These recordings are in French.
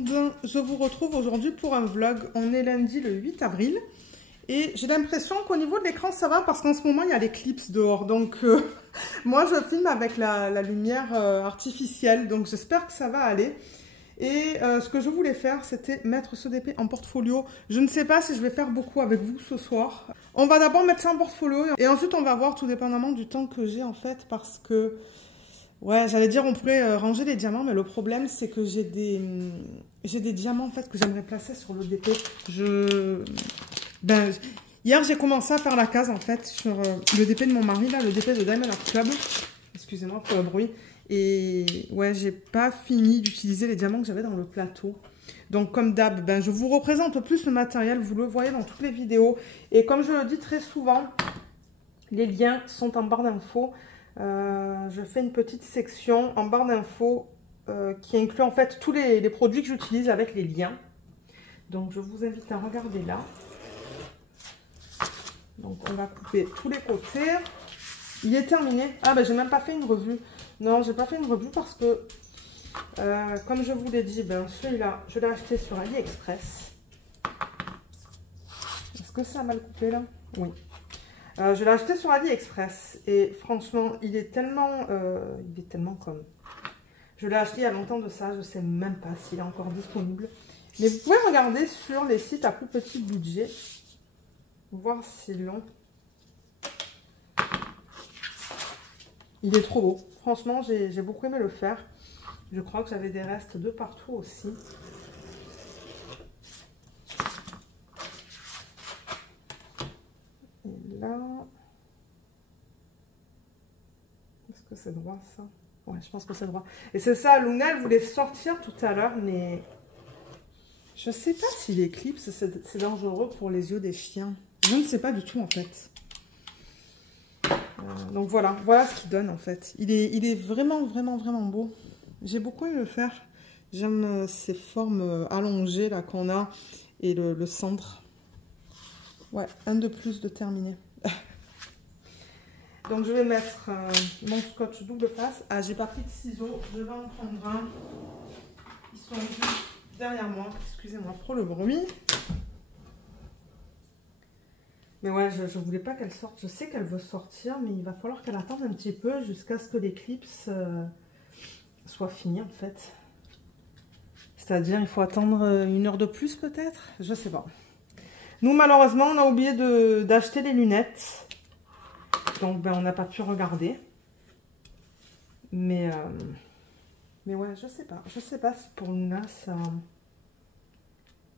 monde, je vous retrouve aujourd'hui pour un vlog. On est lundi le 8 avril et j'ai l'impression qu'au niveau de l'écran ça va parce qu'en ce moment il y a l'éclipse dehors. Donc moi je filme avec la lumière artificielle, donc j'espère que ça va aller. Et ce que je voulais faire, c'était mettre ce DP en portfolio. Je ne sais pas si je vais faire beaucoup avec vous ce soir. On va d'abord mettre ça en portfolio et ensuite on va voir tout dépendamment du temps que j'ai en fait parce que... Ouais, j'allais dire on pourrait ranger les diamants, mais le problème c'est que j'ai des diamants en fait que j'aimerais placer sur le DP. Hier j'ai commencé à faire la case en fait sur le DP de mon mari, là, le DP de Diamond Art Club. Excusez-moi pour le bruit. Et ouais, j'ai pas fini d'utiliser les diamants que j'avais dans le plateau. Donc comme d'hab, je vous représente plus le matériel, vous le voyez dans toutes les vidéos. Et comme je le dis très souvent, les liens sont en barre d'infos. Je fais une petite section en barre d'infos qui inclut en fait tous les produits que j'utilise avec les liens. Donc je vous invite à regarder là. Donc on va couper tous les côtés. Il est terminé. Ah j'ai même pas fait une revue. Non, j'ai pas fait une revue parce que comme je vous l'ai dit, celui-là je l'ai acheté sur AliExpress. Est-ce que ça a mal coupé là? Oui. Je l'ai acheté sur AliExpress et franchement, il est tellement comme... Je l'ai acheté il y a longtemps de ça, je ne sais même pas s'il est encore disponible. Mais vous pouvez regarder sur les sites à plus petit budget, voir s'ils l'ont. Il est trop beau. Franchement, j'ai beaucoup aimé le faire. Je crois que j'avais des restes de partout aussi. Là, est-ce que c'est droit ça? Ouais, je pense que c'est droit. Et c'est ça, Luna, elle voulait sortir tout à l'heure, mais je sais pas si l'éclipse, c'est dangereux pour les yeux des chiens. Je ne sais pas du tout en fait. Donc voilà ce qu'il donne en fait. Il est vraiment beau. J'ai beaucoup aimé le faire. J'aime ces formes allongées là qu'on a et le centre. Ouais, un de plus de terminé. Donc je vais mettre mon scotch double face. Ah, j'ai pas pris de ciseaux, je vais en prendre un. Ils sont juste derrière moi. Excusez-moi pour le bruit. Mais ouais, je voulais pas qu'elle sorte. Je sais qu'elle veut sortir, mais il va falloir qu'elle attende un petit peu jusqu'à ce que l'éclipse soit finie en fait. C'est-à-dire, il faut attendre 1 heure de plus peut-être. Je sais pas. Nous, malheureusement, on a oublié d'acheter les lunettes. Donc, on n'a pas pu regarder. Mais ouais, je sais pas. Je sais pas si pour Luna,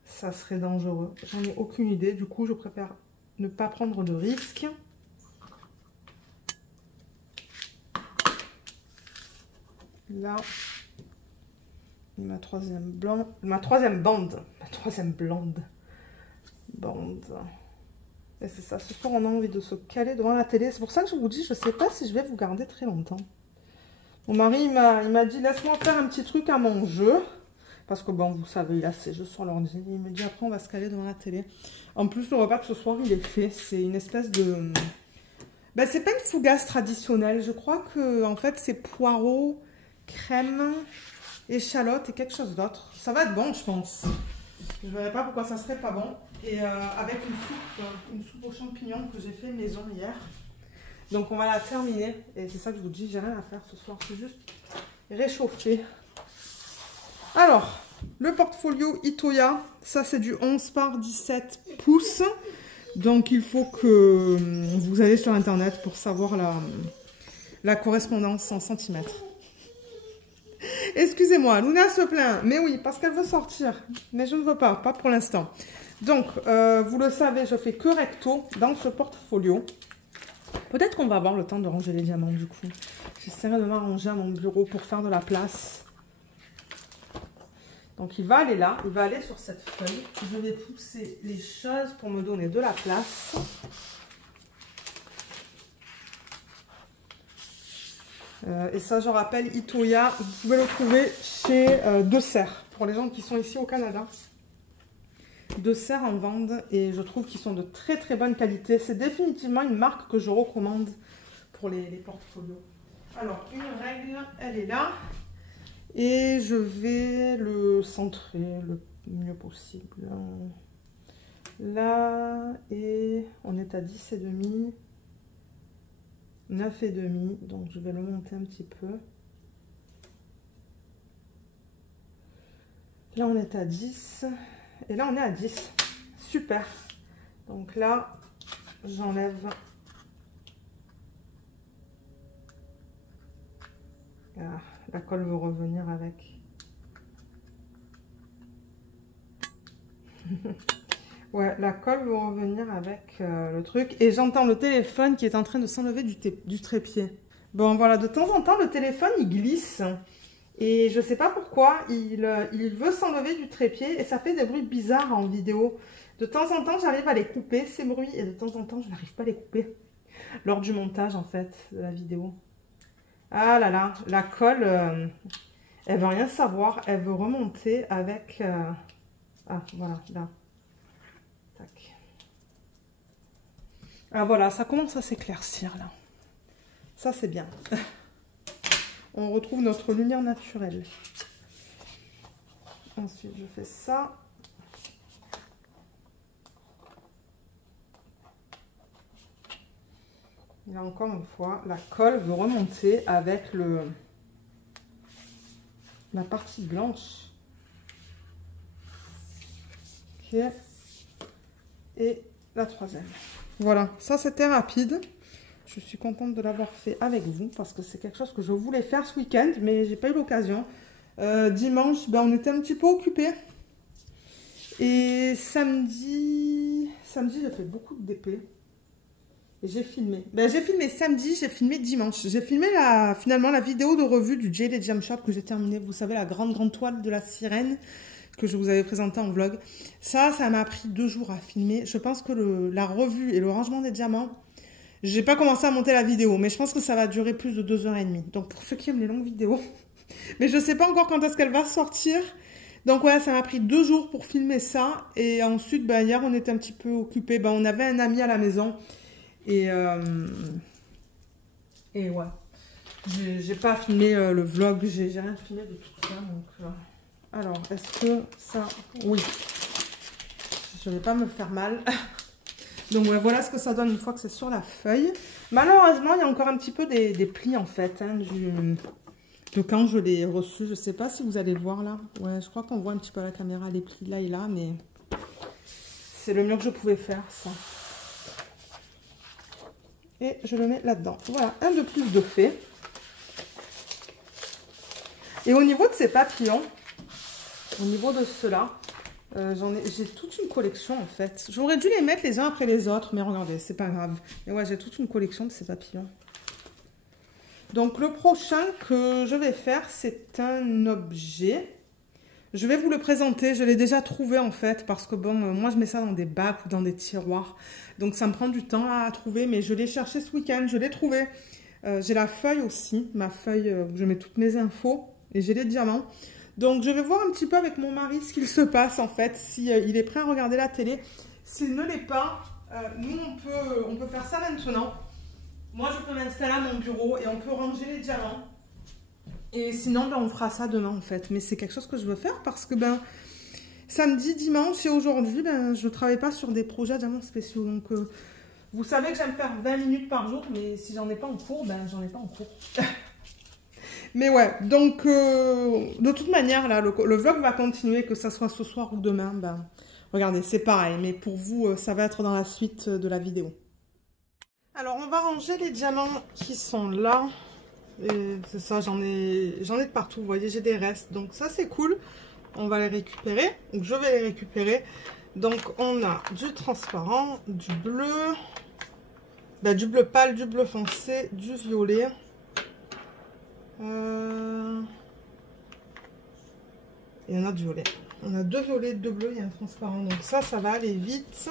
ça serait dangereux. J'en ai aucune idée. Du coup, je préfère ne pas prendre de risques. Là, ma troisième bande. Et c'est ça, ce soir on a envie de se caler devant la télé. C'est pour ça que je vous dis, je sais pas si je vais vous garder très longtemps. Mon mari, il m'a dit, laisse-moi faire un petit truc à mon jeu. Parce que vous savez, il a ses jeux sur l'ordi. Il me dit, après on va se caler devant la télé. En plus, le repas de ce soir, il est fait. C'est une espèce de... c'est pas une fougasse traditionnelle. Je crois que, en fait, c'est poireaux, crème, échalote et quelque chose d'autre. Ça va être bon, je pense. Je ne verrais pas pourquoi ça serait pas bon. Et avec une soupe aux champignons que j'ai fait maison hier. Donc on va la terminer. Et c'est ça que je vous dis, j'ai rien à faire ce soir. C'est juste réchauffer. Alors, le portfolio Itoya. Ça c'est du 11 par 17 pouces. Donc il faut que vous allez sur internet pour savoir la correspondance en centimètres. Excusez-moi, Luna se plaint. Mais oui, parce qu'elle veut sortir. Mais je ne veux pas pour l'instant. Donc, vous le savez, je fais que recto dans ce portfolio. Peut-être qu'on va avoir le temps de ranger les diamants du coup. J'essaierai de m'arranger à mon bureau pour faire de la place. Donc, il va aller là. Il va aller sur cette feuille. Je vais pousser les choses pour me donner de la place. Et ça, je rappelle, Itoya, vous pouvez le trouver chez De Serre, pour les gens qui sont ici au Canada. De Serre en vendent et je trouve qu'ils sont de très bonne qualité. C'est définitivement une marque que je recommande pour les portfolios. Alors, une règle, elle est là. Et je vais le centrer le mieux possible. Là, et on est à 10,5, 9,5, donc je vais le monter un petit peu. Là, on est à 10, et là, on est à 10. Super. Donc là, j'enlève la colle veut revenir avec. Ouais, la colle veut revenir avec le truc. Et j'entends le téléphone qui est en train de s'enlever du trépied. Bon, voilà, de temps en temps, le téléphone, il glisse. Et je sais pas pourquoi, il veut s'enlever du trépied et ça fait des bruits bizarres en vidéo. De temps en temps, j'arrive à les couper, ces bruits, et de temps en temps, je n'arrive pas à les couper. Lors du montage, en fait, de la vidéo. Ah là là, la colle, elle veut rien savoir. Elle veut remonter avec... Ah, voilà, là. Tac. Ah voilà, ça commence à s'éclaircir, là. Ça, c'est bien. On retrouve notre lumière naturelle. Ensuite, je fais ça. Et là, encore une fois, la colle veut remonter avec la partie blanche. Ok. Et la troisième. Voilà, ça c'était rapide. Je suis contente de l'avoir fait avec vous parce que c'est quelque chose que je voulais faire ce week-end, mais j'ai pas eu l'occasion. Dimanche, ben, on était un petit peu occupés. Et samedi, j'ai fait beaucoup de DP. Et j'ai filmé. Ben, j'ai filmé samedi, j'ai filmé dimanche. J'ai filmé finalement la vidéo de revue du Jay Jam Shop que j'ai terminée. Vous savez, la grande toile de la sirène que je vous avais présentée en vlog. Ça m'a pris 2 jours à filmer. Je pense que la revue et le rangement des diamants, j'ai pas commencé à monter la vidéo, mais je pense que ça va durer plus de 2h30. Donc pour ceux qui aiment les longues vidéos, mais je sais pas encore quand est-ce qu'elle va sortir. Donc ouais, ça m'a pris 2 jours pour filmer ça. Et ensuite, ben, hier, on était un petit peu occupés. Ben, on avait un ami à la maison. Et ouais, j'ai pas filmé le vlog, j'ai rien filmé de tout ça. Donc, alors, est-ce que ça... Oui, je vais pas me faire mal. Donc ouais, voilà ce que ça donne une fois que c'est sur la feuille. Malheureusement, il y a encore un petit peu des plis en fait, hein, de quand je l'ai reçu. Je sais pas si vous allez voir là. Ouais, je crois qu'on voit un petit peu à la caméra les plis là et là, mais c'est le mieux que je pouvais faire, ça. Et je le mets là-dedans. Voilà, un de plus de fait. Et au niveau de ces papillons, au niveau de ceux-là, j'ai toute une collection en fait. J'aurais dû les mettre les uns après les autres, mais regardez, c'est pas grave. Et ouais, j'ai toute une collection de ces papillons. Donc le prochain que je vais faire, c'est un objet. Je vais vous le présenter, je l'ai déjà trouvé en fait, parce que bon, moi je mets ça dans des bacs ou dans des tiroirs. Donc ça me prend du temps à trouver, mais je l'ai cherché ce week-end, je l'ai trouvé. J'ai la feuille aussi, ma feuille où je mets toutes mes infos, et j'ai les diamants. Donc je vais voir un petit peu avec mon mari ce qu'il se passe en fait, si il est prêt à regarder la télé. S'il ne l'est pas, nous on peut faire ça maintenant. Moi je peux m'installer à mon bureau et on peut ranger les diamants. Et sinon ben, on fera ça demain en fait. Mais c'est quelque chose que je veux faire parce que ben samedi, dimanche et aujourd'hui ben, je ne travaille pas sur des projets diamants spéciaux. Donc vous savez que j'aime faire 20 minutes par jour, mais si j'en ai pas en cours, ben j'en ai pas en cours. Mais ouais, donc de toute manière, là, le vlog va continuer, que ça soit ce soir ou demain. Ben, regardez, c'est pareil, mais pour vous, ça va être dans la suite de la vidéo. Alors, on va ranger les diamants qui sont là. C'est ça, j'en ai de partout, vous voyez, j'ai des restes. Donc ça, c'est cool. On va les récupérer. Donc, je vais les récupérer. Donc, on a du transparent, du bleu, ben, du bleu pâle, du bleu foncé, du violet. Il y en a du violet. On a 2 violets, 2 bleus, il y a un transparent. Donc ça va aller vite.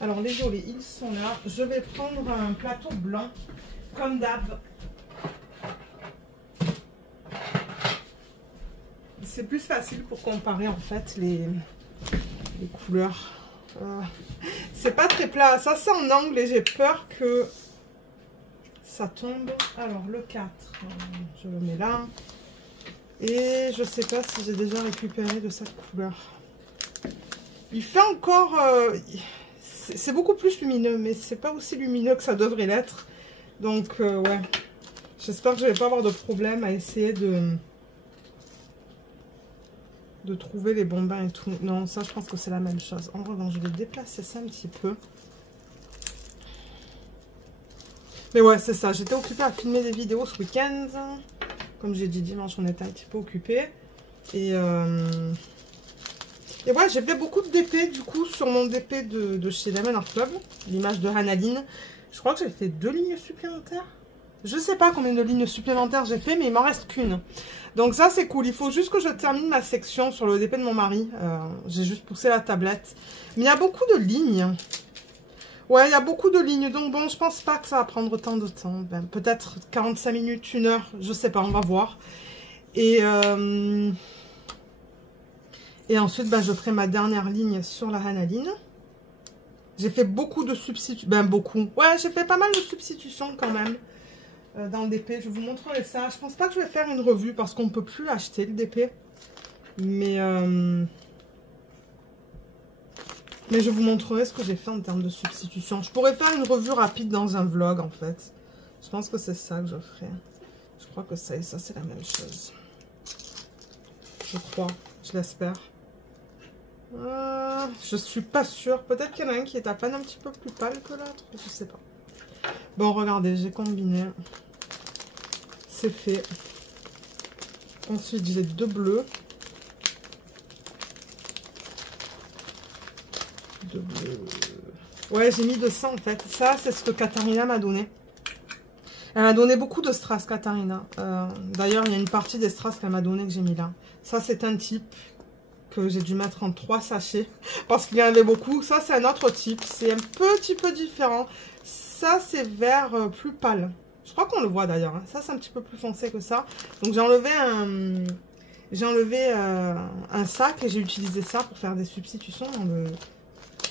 Alors les violets, ils sont là. Je vais prendre un plateau blanc, comme d'hab. C'est plus facile pour comparer en fait les couleurs. C'est pas très plat. Ça c'est en angle et j'ai peur que ça tombe. Alors le 4, je le mets là. Et je sais pas si j'ai déjà récupéré de cette couleur. Il fait encore... c'est beaucoup plus lumineux, mais c'est pas aussi lumineux que ça devrait l'être. Donc, ouais. J'espère que je vais pas avoir de problème à essayer de trouver les bons bains et tout. Non, ça, je pense que c'est la même chose. En revanche, je vais déplacer ça un petit peu. Mais ouais, c'est ça. J'étais occupée à filmer des vidéos ce week-end. Comme j'ai dit, dimanche, on était un petit peu occupés. Et ouais, j'ai fait beaucoup de DP, du coup, sur mon DP de chez Diamond Art Club. L'image de Hanaline. Je crois que j'ai fait 2 lignes supplémentaires. Je sais pas combien de lignes supplémentaires j'ai fait, mais il m'en reste qu'une. Donc ça, c'est cool. Il faut juste que je termine ma section sur le DP de mon mari. J'ai juste poussé la tablette. Mais il y a beaucoup de lignes. Ouais, il y a beaucoup de lignes. Donc bon, je pense pas que ça va prendre tant de temps. Ben, peut-être 45 minutes, 1 heure. Je sais pas, on va voir. Et ensuite, ben, je ferai ma dernière ligne sur la Hanaline. J'ai fait beaucoup de substitutions. Ben, beaucoup. Ouais, j'ai fait pas mal de substitutions quand même. Dans le DP, je vous montrerai ça. Je pense pas que je vais faire une revue parce qu'on ne peut plus acheter le DP. Mais je vous montrerai ce que j'ai fait en termes de substitution. Je pourrais faire une revue rapide dans un vlog en fait. Je pense que c'est ça que je ferai. Je crois que ça et ça c'est la même chose. Je crois, je l'espère. Je suis pas sûre. Peut-être qu'il y en a un qui est à peine un petit peu plus pâle que l'autre. Je sais pas. Bon, regardez, j'ai combiné. C'est fait. Ensuite, j'ai 2 bleus. 2 bleus. Ouais, j'ai mis de ça en fait. Ça, c'est ce que Katharina m'a donné. Elle m'a donné beaucoup de strass, Katharina. D'ailleurs, il y a une partie des strass qu'elle m'a donné que j'ai mis là. Ça, c'est un type que j'ai dû mettre en 3 sachets parce qu'il y en avait beaucoup. Ça, c'est un autre type. C'est un petit peu différent. Ça, c'est vert plus pâle. Je crois qu'on le voit d'ailleurs. Hein. Ça, c'est un petit peu plus foncé que ça. Donc, j'ai enlevé un sac et j'ai utilisé ça pour faire des substitutions dans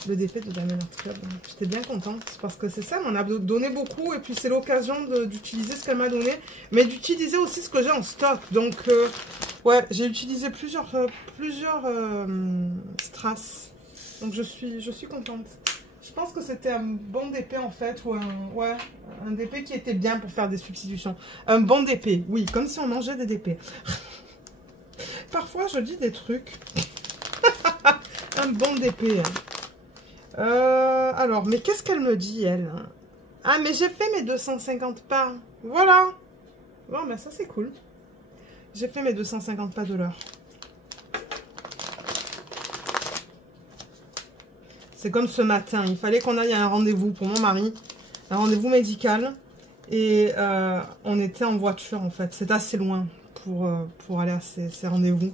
le DP de Diamond Art Club. J'étais bien contente parce que c'est ça, elle m'en a donné beaucoup et puis c'est l'occasion d'utiliser ce qu'elle m'a donné, mais d'utiliser aussi ce que j'ai en stock. Donc, ouais, j'ai utilisé plusieurs strass. Donc, je suis contente. Je pense que c'était un bon DP en fait, ou un DP qui était bien pour faire des substitutions. Un bon DP, oui, comme si on mangeait des DP. Parfois je dis des trucs. Un bon DP. Alors, mais qu'est-ce qu'elle me dit elle? Ah, mais j'ai fait mes 250 pas. Voilà. Bon, ben ça c'est cool. J'ai fait mes 250 pas de l'heure. C'est comme ce matin, il fallait qu'on aille à un rendez-vous pour mon mari, un rendez-vous médical, et on était en voiture en fait, c'est assez loin pour aller à ces rendez-vous.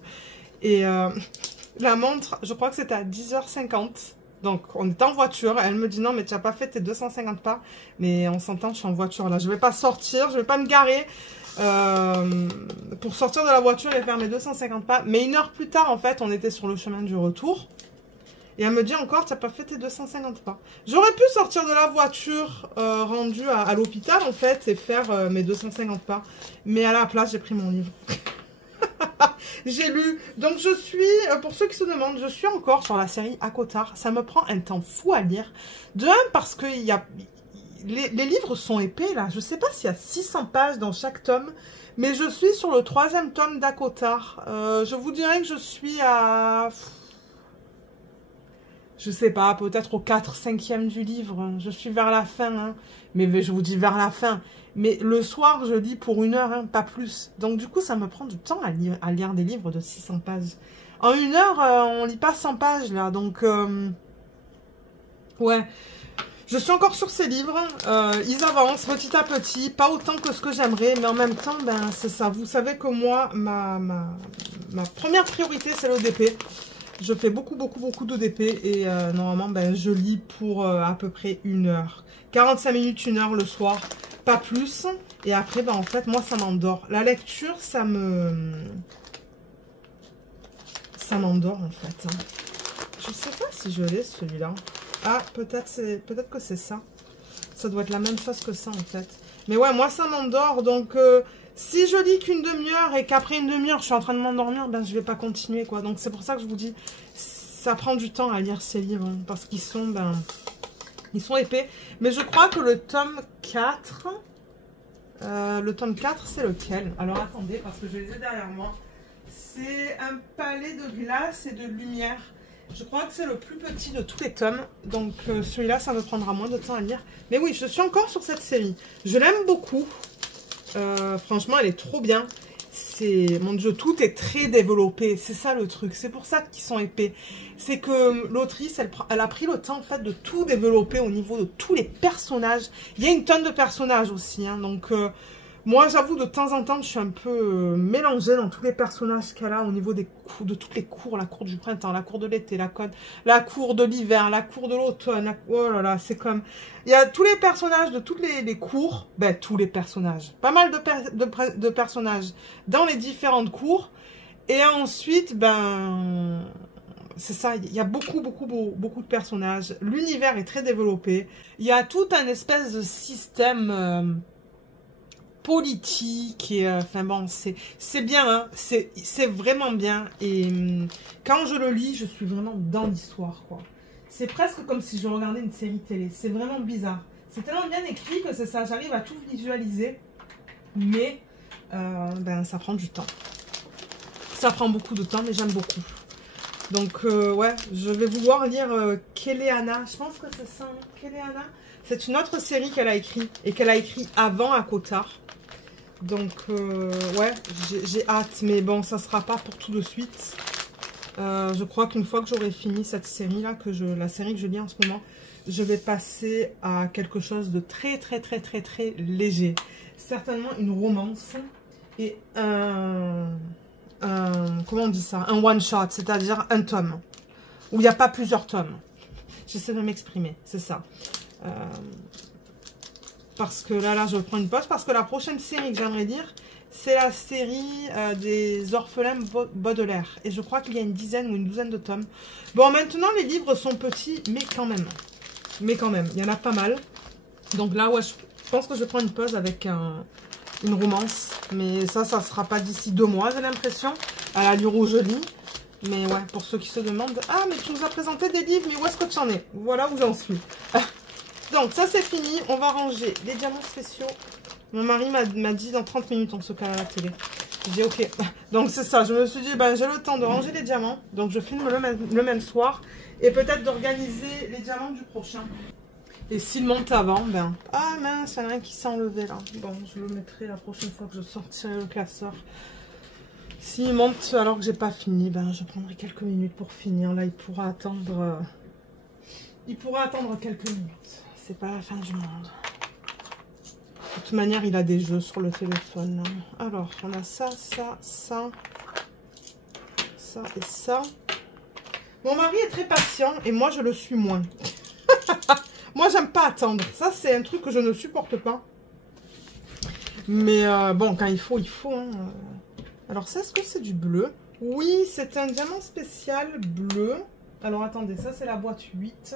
Et la montre, je crois que c'était à 10h50, donc on était en voiture, elle me dit non mais tu n'as pas fait tes 250 pas, mais on s'entend, je suis en voiture là, je ne vais pas sortir, je ne vais pas me garer pour sortir de la voiture et faire mes 250 pas, mais 1 heure plus tard en fait, on était sur le chemin du retour. Et elle me dit encore, tu n'as pas fait tes 250 pas. J'aurais pu sortir de la voiture rendue à l'hôpital, en fait, et faire mes 250 pas. Mais à la place, j'ai pris mon livre. J'ai lu. Donc, je suis, pour ceux qui se demandent, je suis encore sur la série ACOTAR. Ça me prend un temps fou à lire. De un, parce que les livres sont épais, là. Je ne sais pas s'il y a 600 pages dans chaque tome. Mais je suis sur le 3e tome d'ACOTAR. Je vous dirais que je suis à... Je sais pas, peut-être au 4-5e du livre. Je suis vers la fin, hein. Mais je vous dis vers la fin. Mais le soir, je lis pour 1 heure, hein, pas plus. Donc du coup, ça me prend du temps à lire des livres de 600 pages. En 1 heure, on lit pas 100 pages, là. Donc, ouais. Je suis encore sur ces livres. Ils avancent petit à petit. Pas autant que ce que j'aimerais. Mais en même temps, ben, c'est ça. Vous savez que moi, ma première priorité, c'est le DP. Je fais beaucoup de DP et normalement, ben, je lis pour à peu près 1 heure. 45 minutes, 1 heure le soir, pas plus. Et après, ben, en fait, moi, ça m'endort. La lecture, ça m'endort, en fait. Je sais pas si je l'ai, celui-là. Ah, peut-être que c'est ça. Ça doit être la même chose que ça, en fait. Mais ouais, moi, ça m'endort, donc... Si je lis qu'une demi-heure et qu'après une demi-heure, je suis en train de m'endormir, ben je vais pas continuer, quoi. Donc, c'est pour ça que je vous dis, ça prend du temps à lire ces livres, hein, parce qu'ils sont, ben, ils sont épais. Mais je crois que le tome 4, c'est lequel? Alors, attendez, parce que je les ai derrière moi. C'est un palais de glace et de lumière. Je crois que c'est le plus petit de tous les tomes. Donc, celui-là, ça me prendra moins de temps à lire. Mais oui, je suis encore sur cette série. Je l'aime beaucoup. Franchement, elle est trop bien. Mon Dieu, tout est très développé. C'est ça le truc. C'est pour ça qu'ils sont épais. C'est que l'autrice, elle a pris le temps en fait de tout développer au niveau de tous les personnages. Il y a une tonne de personnages aussi. Hein, donc, moi, j'avoue, de temps en temps, je suis un peu mélangée dans tous les personnages qu'elle a au niveau de toutes les cours. La cour du printemps, la cour de l'été, la cour de l'hiver, la cour de l'automne. Oh là là, c'est comme... Il y a tous les personnages de toutes les cours. Ben, tous les personnages. Pas mal de personnages dans les différentes cours. Et ensuite, ben... C'est ça, il y a beaucoup de personnages. L'univers est très développé. Il y a tout un espèce de système... politique et enfin bon c'est bien hein, c'est vraiment bien et quand je le lis je suis vraiment dans l'histoire quoi. C'est presque comme si je regardais une série télé, c'est vraiment bizarre, c'est tellement bien écrit que c'est ça, j'arrive à tout visualiser mais ben ça prend du temps, ça prend beaucoup de temps mais j'aime beaucoup. Donc ouais, je vais vouloir lire Keleana, je pense que c'est ça, Keleana. C'est une autre série qu'elle a écrit et qu'elle a écrit avant à Cotard. Donc ouais, j'ai hâte, mais bon, ça sera pas pour tout de suite. Je crois qu'une fois que j'aurai fini cette série-là, la série que je lis en ce moment, je vais passer à quelque chose de très léger. Certainement une romance et comment on dit ça? Un one-shot, c'est-à-dire un tome. Où il n'y a pas plusieurs tomes. J'essaie de m'exprimer, c'est ça. Parce que là, je prends une pause. Parce que la prochaine série que j'aimerais lire, c'est la série des orphelins Baudelaire. Et je crois qu'il y a une dizaine ou une douzaine de tomes. Bon, maintenant, les livres sont petits, mais quand même. Mais quand même, il y en a pas mal. Donc là, ouais, je pense que je vais prendre une pause avec une romance. Mais ça sera pas d'ici 2 mois, j'ai l'impression. À l'allure où je lis. Mais ouais, pour ceux qui se demandent, ah, mais tu nous as présenté des livres, mais où est-ce que tu en es? Voilà où j'en suis. Donc, ça, c'est fini. On va ranger les diamants spéciaux. Mon mari m'a dit, dans 30 minutes, on se cale à la télé. J'ai dit, ok. Donc, c'est ça. Je me suis dit, ben, j'ai le temps de ranger les diamants. Donc, je filme le même soir. Et peut-être d'organiser les diamants du prochain. Et s'il monte avant, ben... Ah, mince, il y en a un qui s'est enlevé, là. Bon, je le mettrai la prochaine fois que je sortirai le classeur. S'il monte alors que j'ai pas fini, ben, je prendrai quelques minutes pour finir. Là, il pourra attendre... quelques minutes. C'est pas la fin du monde. De toute manière, il a des jeux sur le téléphone. Là. Alors, on a ça, ça, ça. Ça et ça. Mon mari est très patient et moi, je le suis moins. Moi, j'aime pas attendre. Ça, c'est un truc que je ne supporte pas. Mais bon, quand il faut, il faut. Hein. Alors, ça, est-ce que c'est du bleu? Oui, c'est un diamant spécial bleu. Alors, attendez, ça, c'est la boîte 8.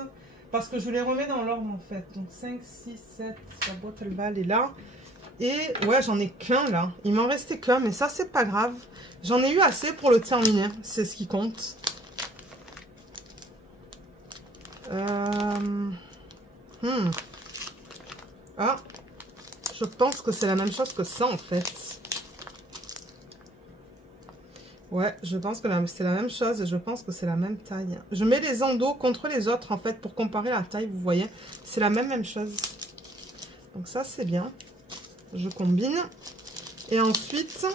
Parce que je les remets dans l'ordre, en fait. Donc, 5, 6, 7, la boîte, elle va aller là. Et, ouais, j'en ai qu'un, là. Il m'en restait qu'un, mais ça, c'est pas grave. J'en ai eu assez pour le terminer. C'est ce qui compte. Ah, je pense que c'est la même chose que ça, en fait. Ouais, je pense que c'est la même chose et je pense que c'est la même taille. Je mets les endos contre les autres, en fait, pour comparer la taille, vous voyez. C'est la même chose. Donc ça, c'est bien. Je combine. Et ensuite...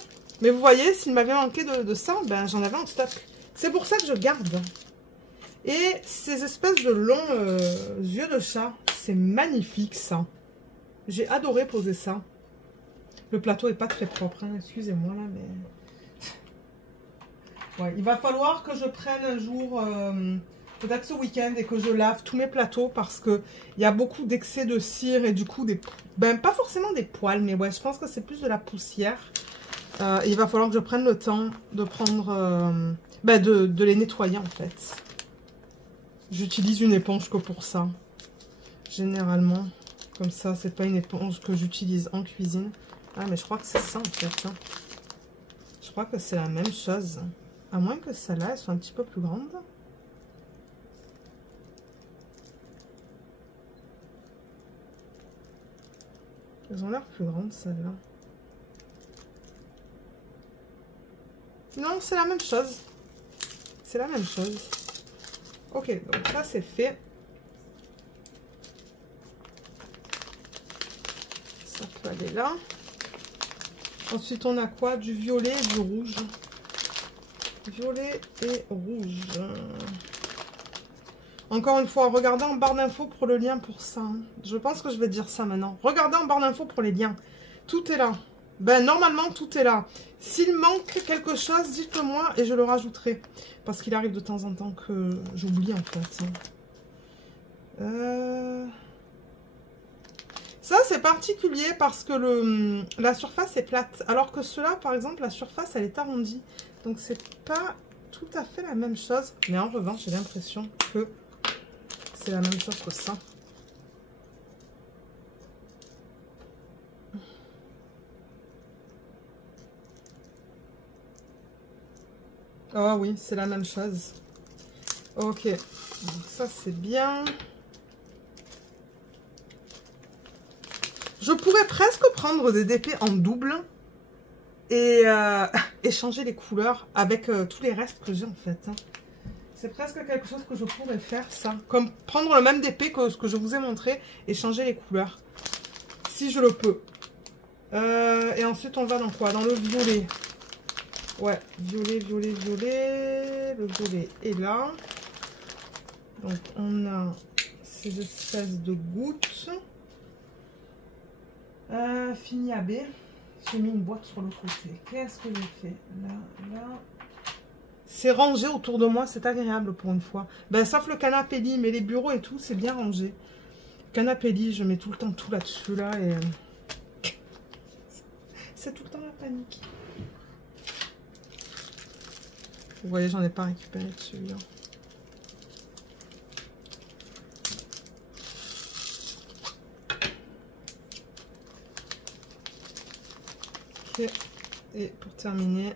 Mais vous voyez, s'il m'avait manqué de ça, ben j'en avais en stock. C'est pour ça que je garde. Et ces espèces de longs yeux de chat, c'est magnifique, ça. J'ai adoré poser ça. Le plateau est pas très propre, hein. Excusez-moi, là, mais... Ouais, il va falloir que je prenne un jour, peut-être ce week-end, et que je lave tous mes plateaux parce qu'il y a beaucoup d'excès de cire et du coup, ben, pas forcément des poils, mais ouais, je pense que c'est plus de la poussière. Il va falloir que je prenne le temps de prendre, ben, de les nettoyer en fait. J'utilise une éponge que pour ça, généralement. Comme ça, c'est pas une éponge que j'utilise en cuisine. Ah, mais je crois que c'est ça, en fait. Hein. Je crois que c'est la même chose. À moins que celle-là, elle soit un petit peu plus grande. Elles ont l'air plus grandes, celles-là. Non, c'est la même chose. C'est la même chose. Ok, donc ça, c'est fait. Ça peut aller là. Ensuite, on a quoi? Du violet et du rouge. Violet et rouge. Encore une fois, regardez en barre d'infos pour le lien pour ça. Je pense que je vais dire ça maintenant. Regardez en barre d'infos pour les liens. Tout est là. Ben, normalement, tout est là. S'il manque quelque chose, dites-le moi et je le rajouterai. Parce qu'il arrive de temps en temps que j'oublie, en fait. Ça, c'est particulier parce que la surface est plate. Alors que ceux-là, par exemple, la surface, elle est arrondie. Donc, c'est pas tout à fait la même chose. Mais en revanche, j'ai l'impression que c'est la même chose que ça. Oh oui, c'est la même chose. Ok, donc ça c'est bien. Je pourrais presque prendre des DP en double et changer les couleurs avec tous les restes que j'ai en fait. Hein. C'est presque quelque chose que je pourrais faire ça. Comme prendre le même DP que ce que je vous ai montré et changer les couleurs. Si je le peux. Et ensuite on va dans quoi? Dans le violet. Ouais, violet, violet, violet. Le violet est là. Donc, on a ces espèces de gouttes. Fini à B. J'ai mis une boîte sur le côté. Qu'est-ce que j'ai fait? Là, là. C'est rangé autour de moi. C'est agréable pour une fois. Ben, sauf le canapé lit, mais les bureaux et tout, c'est bien rangé. Canapé lit, je mets tout le temps tout là-dessus, là. Et c'est tout le temps la panique. Vous voyez, j'en ai pas récupéré de celui-là. Ok. Et pour terminer,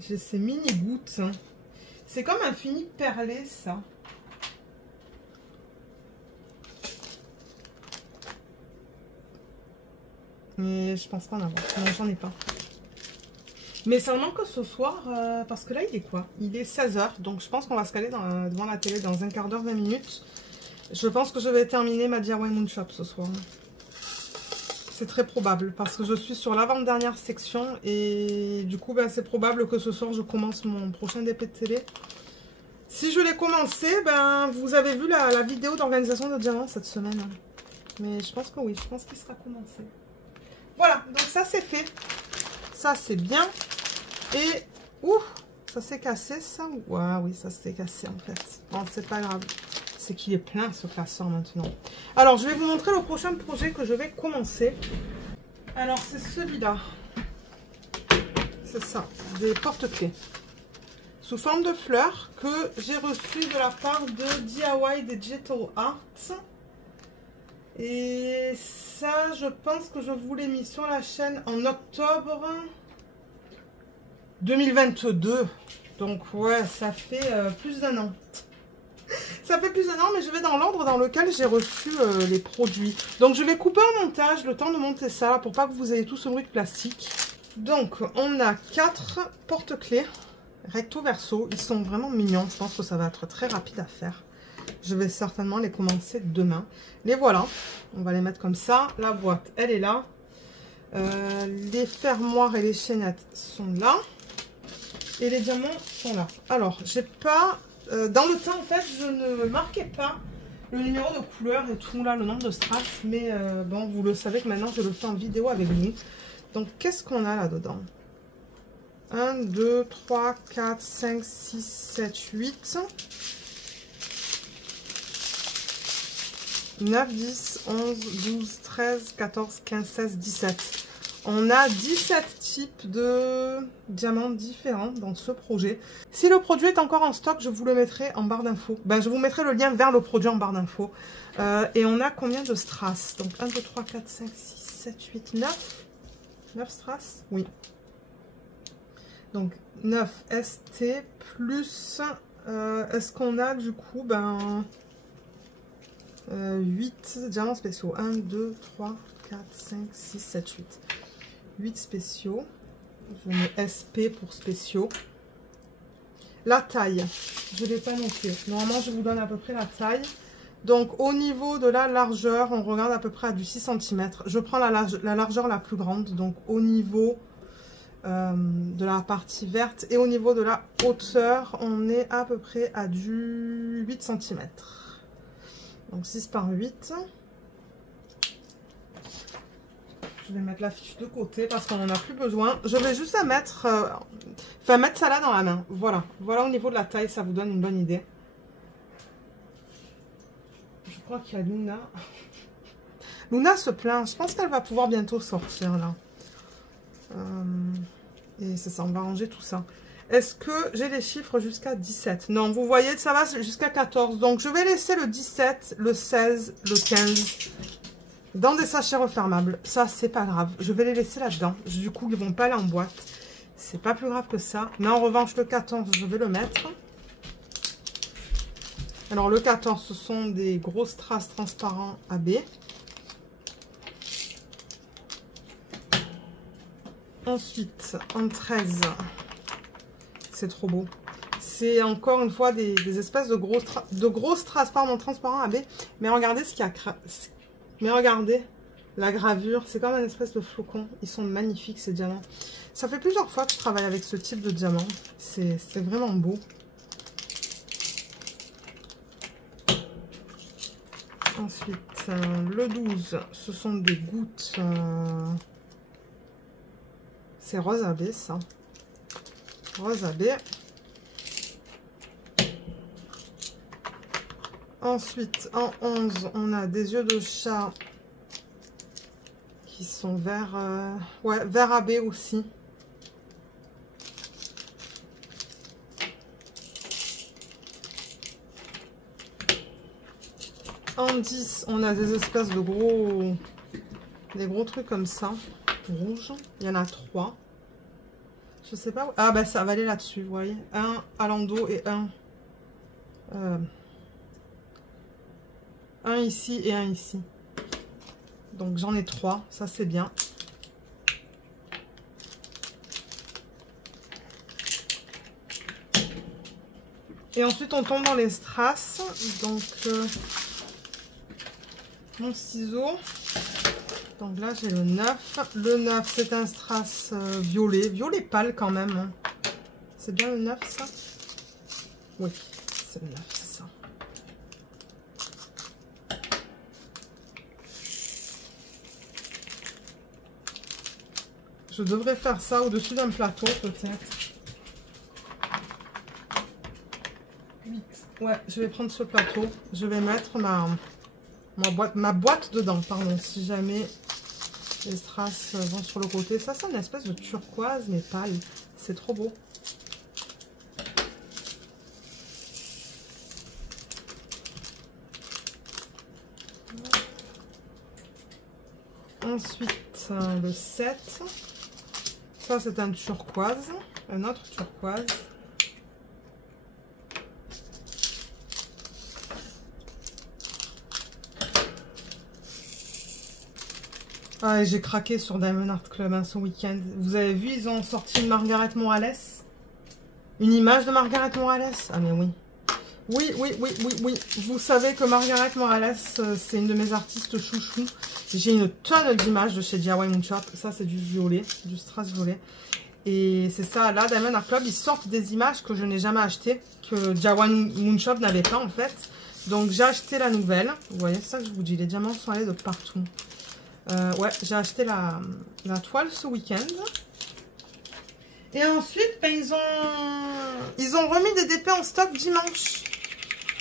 j'ai ces mini gouttes. C'est comme un fini perlé, ça. Mais je pense pas en avoir. Non, j'en ai pas. Mais seulement que ce soir, parce que là, il est quoi? Il est 16 h, donc je pense qu'on va se caler devant la télé dans un quart d'heure, 20 minutes. Je pense que je vais terminer ma DIY Moon Shop ce soir. C'est très probable, parce que je suis sur l'avant-dernière section, et du coup, ben, c'est probable que ce soir, je commence mon prochain DP de télé. Si je l'ai commencé, ben, vous avez vu la vidéo d'organisation de diamants cette semaine. Mais je pense que oui, je pense qu'il sera commencé. Voilà, donc ça, c'est fait. Ça, c'est bien. Et, ouh, ça s'est cassé, ça? Ouais, oui, ça s'est cassé, en fait. Bon, c'est pas grave. C'est qu'il est plein, ce classeur, maintenant. Alors, je vais vous montrer le prochain projet que je vais commencer. Alors, c'est celui-là. C'est ça, des porte-clés. Sous forme de fleurs, que j'ai reçu de la part de DIY Digital Art. Et ça, je pense que je vous l'ai mis sur la chaîne en octobre 2022. Donc, ouais, ça fait plus d'1 an. Ça fait plus d'1 an, mais je vais dans l'ordre dans lequel j'ai reçu les produits. Donc, je vais couper en montage le temps de monter ça, pour pas que vous ayez tout ce bruit de plastique. Donc, on a 4 porte-clés recto verso. Ils sont vraiment mignons. Je pense que ça va être très rapide à faire. Je vais certainement les commencer demain. Les voilà. On va les mettre comme ça. La boîte, elle est là. Les fermoirs et les chaînettes sont là. Et les diamants sont là. Alors, j'ai pas... dans le temps, en fait, je ne marquais pas le numéro de couleur et tout, là, le nombre de strass. Mais bon, vous le savez que maintenant, je le fais en vidéo avec vous. Donc, qu'est-ce qu'on a là-dedans? 1, 2, 3, 4, 5, 6, 7, 8... 9, 10, 11, 12, 13, 14, 15, 16, 17. On a 17 types de diamants différents dans ce projet. Si le produit est encore en stock, je vous le mettrai en barre d'infos. Ben, je vous mettrai le lien vers le produit en barre d'infos. Et on a combien de strass? Donc 1, 2, 3, 4, 5, 6, 7, 8, 9. 9 strass? Oui. Donc 9 ST plus, est-ce qu'on a du coup, ben, 8 diamants spéciaux. 1, 2, 3, 4, 5, 6, 7, 8. 8 spéciaux. Je mets SP pour spéciaux. La taille, je ne l'ai pas noté. Normalement, je vous donne à peu près la taille. Donc, au niveau de la largeur, on regarde à peu près à du 6 cm. Je prends la largeur la plus grande. Donc, au niveau de la partie verte et au niveau de la hauteur, on est à peu près à du 8 cm. Donc, 6 par 8. Je vais mettre la fiche de côté parce qu'on n'en a plus besoin. Je vais juste la mettre, mettre ça là dans la main. Voilà. Voilà au niveau de la taille, ça vous donne une bonne idée. Je crois qu'il y a Luna. Luna se plaint. Je pense qu'elle va pouvoir bientôt sortir là. Et c'est ça, on va ranger tout ça. Est-ce que j'ai les chiffres jusqu'à 17? Non, vous voyez, ça va jusqu'à 14. Donc, je vais laisser le 17, le 16, le 15... dans des sachets refermables. Ça, c'est pas grave. Je vais les laisser là-dedans. Du coup, ils vont pas aller en boîte. C'est pas plus grave que ça. Mais en revanche, le 14, je vais le mettre. Alors, le 14, ce sont des gros strass transparents AB. Ensuite, en 13, c'est trop beau. C'est encore une fois des espèces de gros strass transparents AB. Mais regardez ce qu'il y a. Mais regardez, la gravure, c'est comme une espèce de flocon. Ils sont magnifiques, ces diamants. Ça fait plusieurs fois que je travaille avec ce type de diamant. C'est vraiment beau. Ensuite, le 12, ce sont des gouttes. C'est rose AB, ça. Rose AB. Ensuite, en 11, on a des yeux de chat qui sont vert, ouais, vert AB aussi. En 10, on a des espèces de des gros trucs comme ça, rouge. Il y en a 3. Je sais pas où... Ah, bah ça va aller là-dessus, vous voyez. Un à l'endos et un ici et un ici. Donc j'en ai 3, ça c'est bien. Et ensuite on tombe dans les strass. Donc mon ciseau. Donc là j'ai le 9. Le 9 c'est un strass violet. Violet pâle quand même. Hein. C'est bien le 9 ça? Oui, c'est le 9, c'est ça. Je devrais faire ça au-dessus d'un plateau, peut-être. 8. Ouais, je vais prendre ce plateau. Je vais mettre ma boîte dedans, pardon, si jamais les strass vont sur le côté. Ça, c'est une espèce de turquoise, mais pâle. C'est trop beau. Ensuite, le 7. Ça, c'est un turquoise. Un autre turquoise. Ah, j'ai craqué sur Diamond Art Club hein, ce week-end. Vous avez vu, ils ont sorti une Margaret Morales. Une image de Margaret Morales. Ah, mais oui. Oui, oui, oui, oui, oui. Vous savez que Margaret Morales, c'est une de mes artistes chouchou. J'ai une tonne d'images de chez DIY Moonshop. Ça, c'est du violet, du strass violet. Et c'est ça, là, Diamond Art Club, ils sortent des images que je n'ai jamais achetées, que DIY Moonshop n'avait pas, en fait. Donc, j'ai acheté la nouvelle. Vous voyez, c'est ça que je vous dis, les diamants sont allés de partout. Ouais, j'ai acheté la toile ce week-end. Et ensuite, ben, ils ont remis des DP en stock dimanche.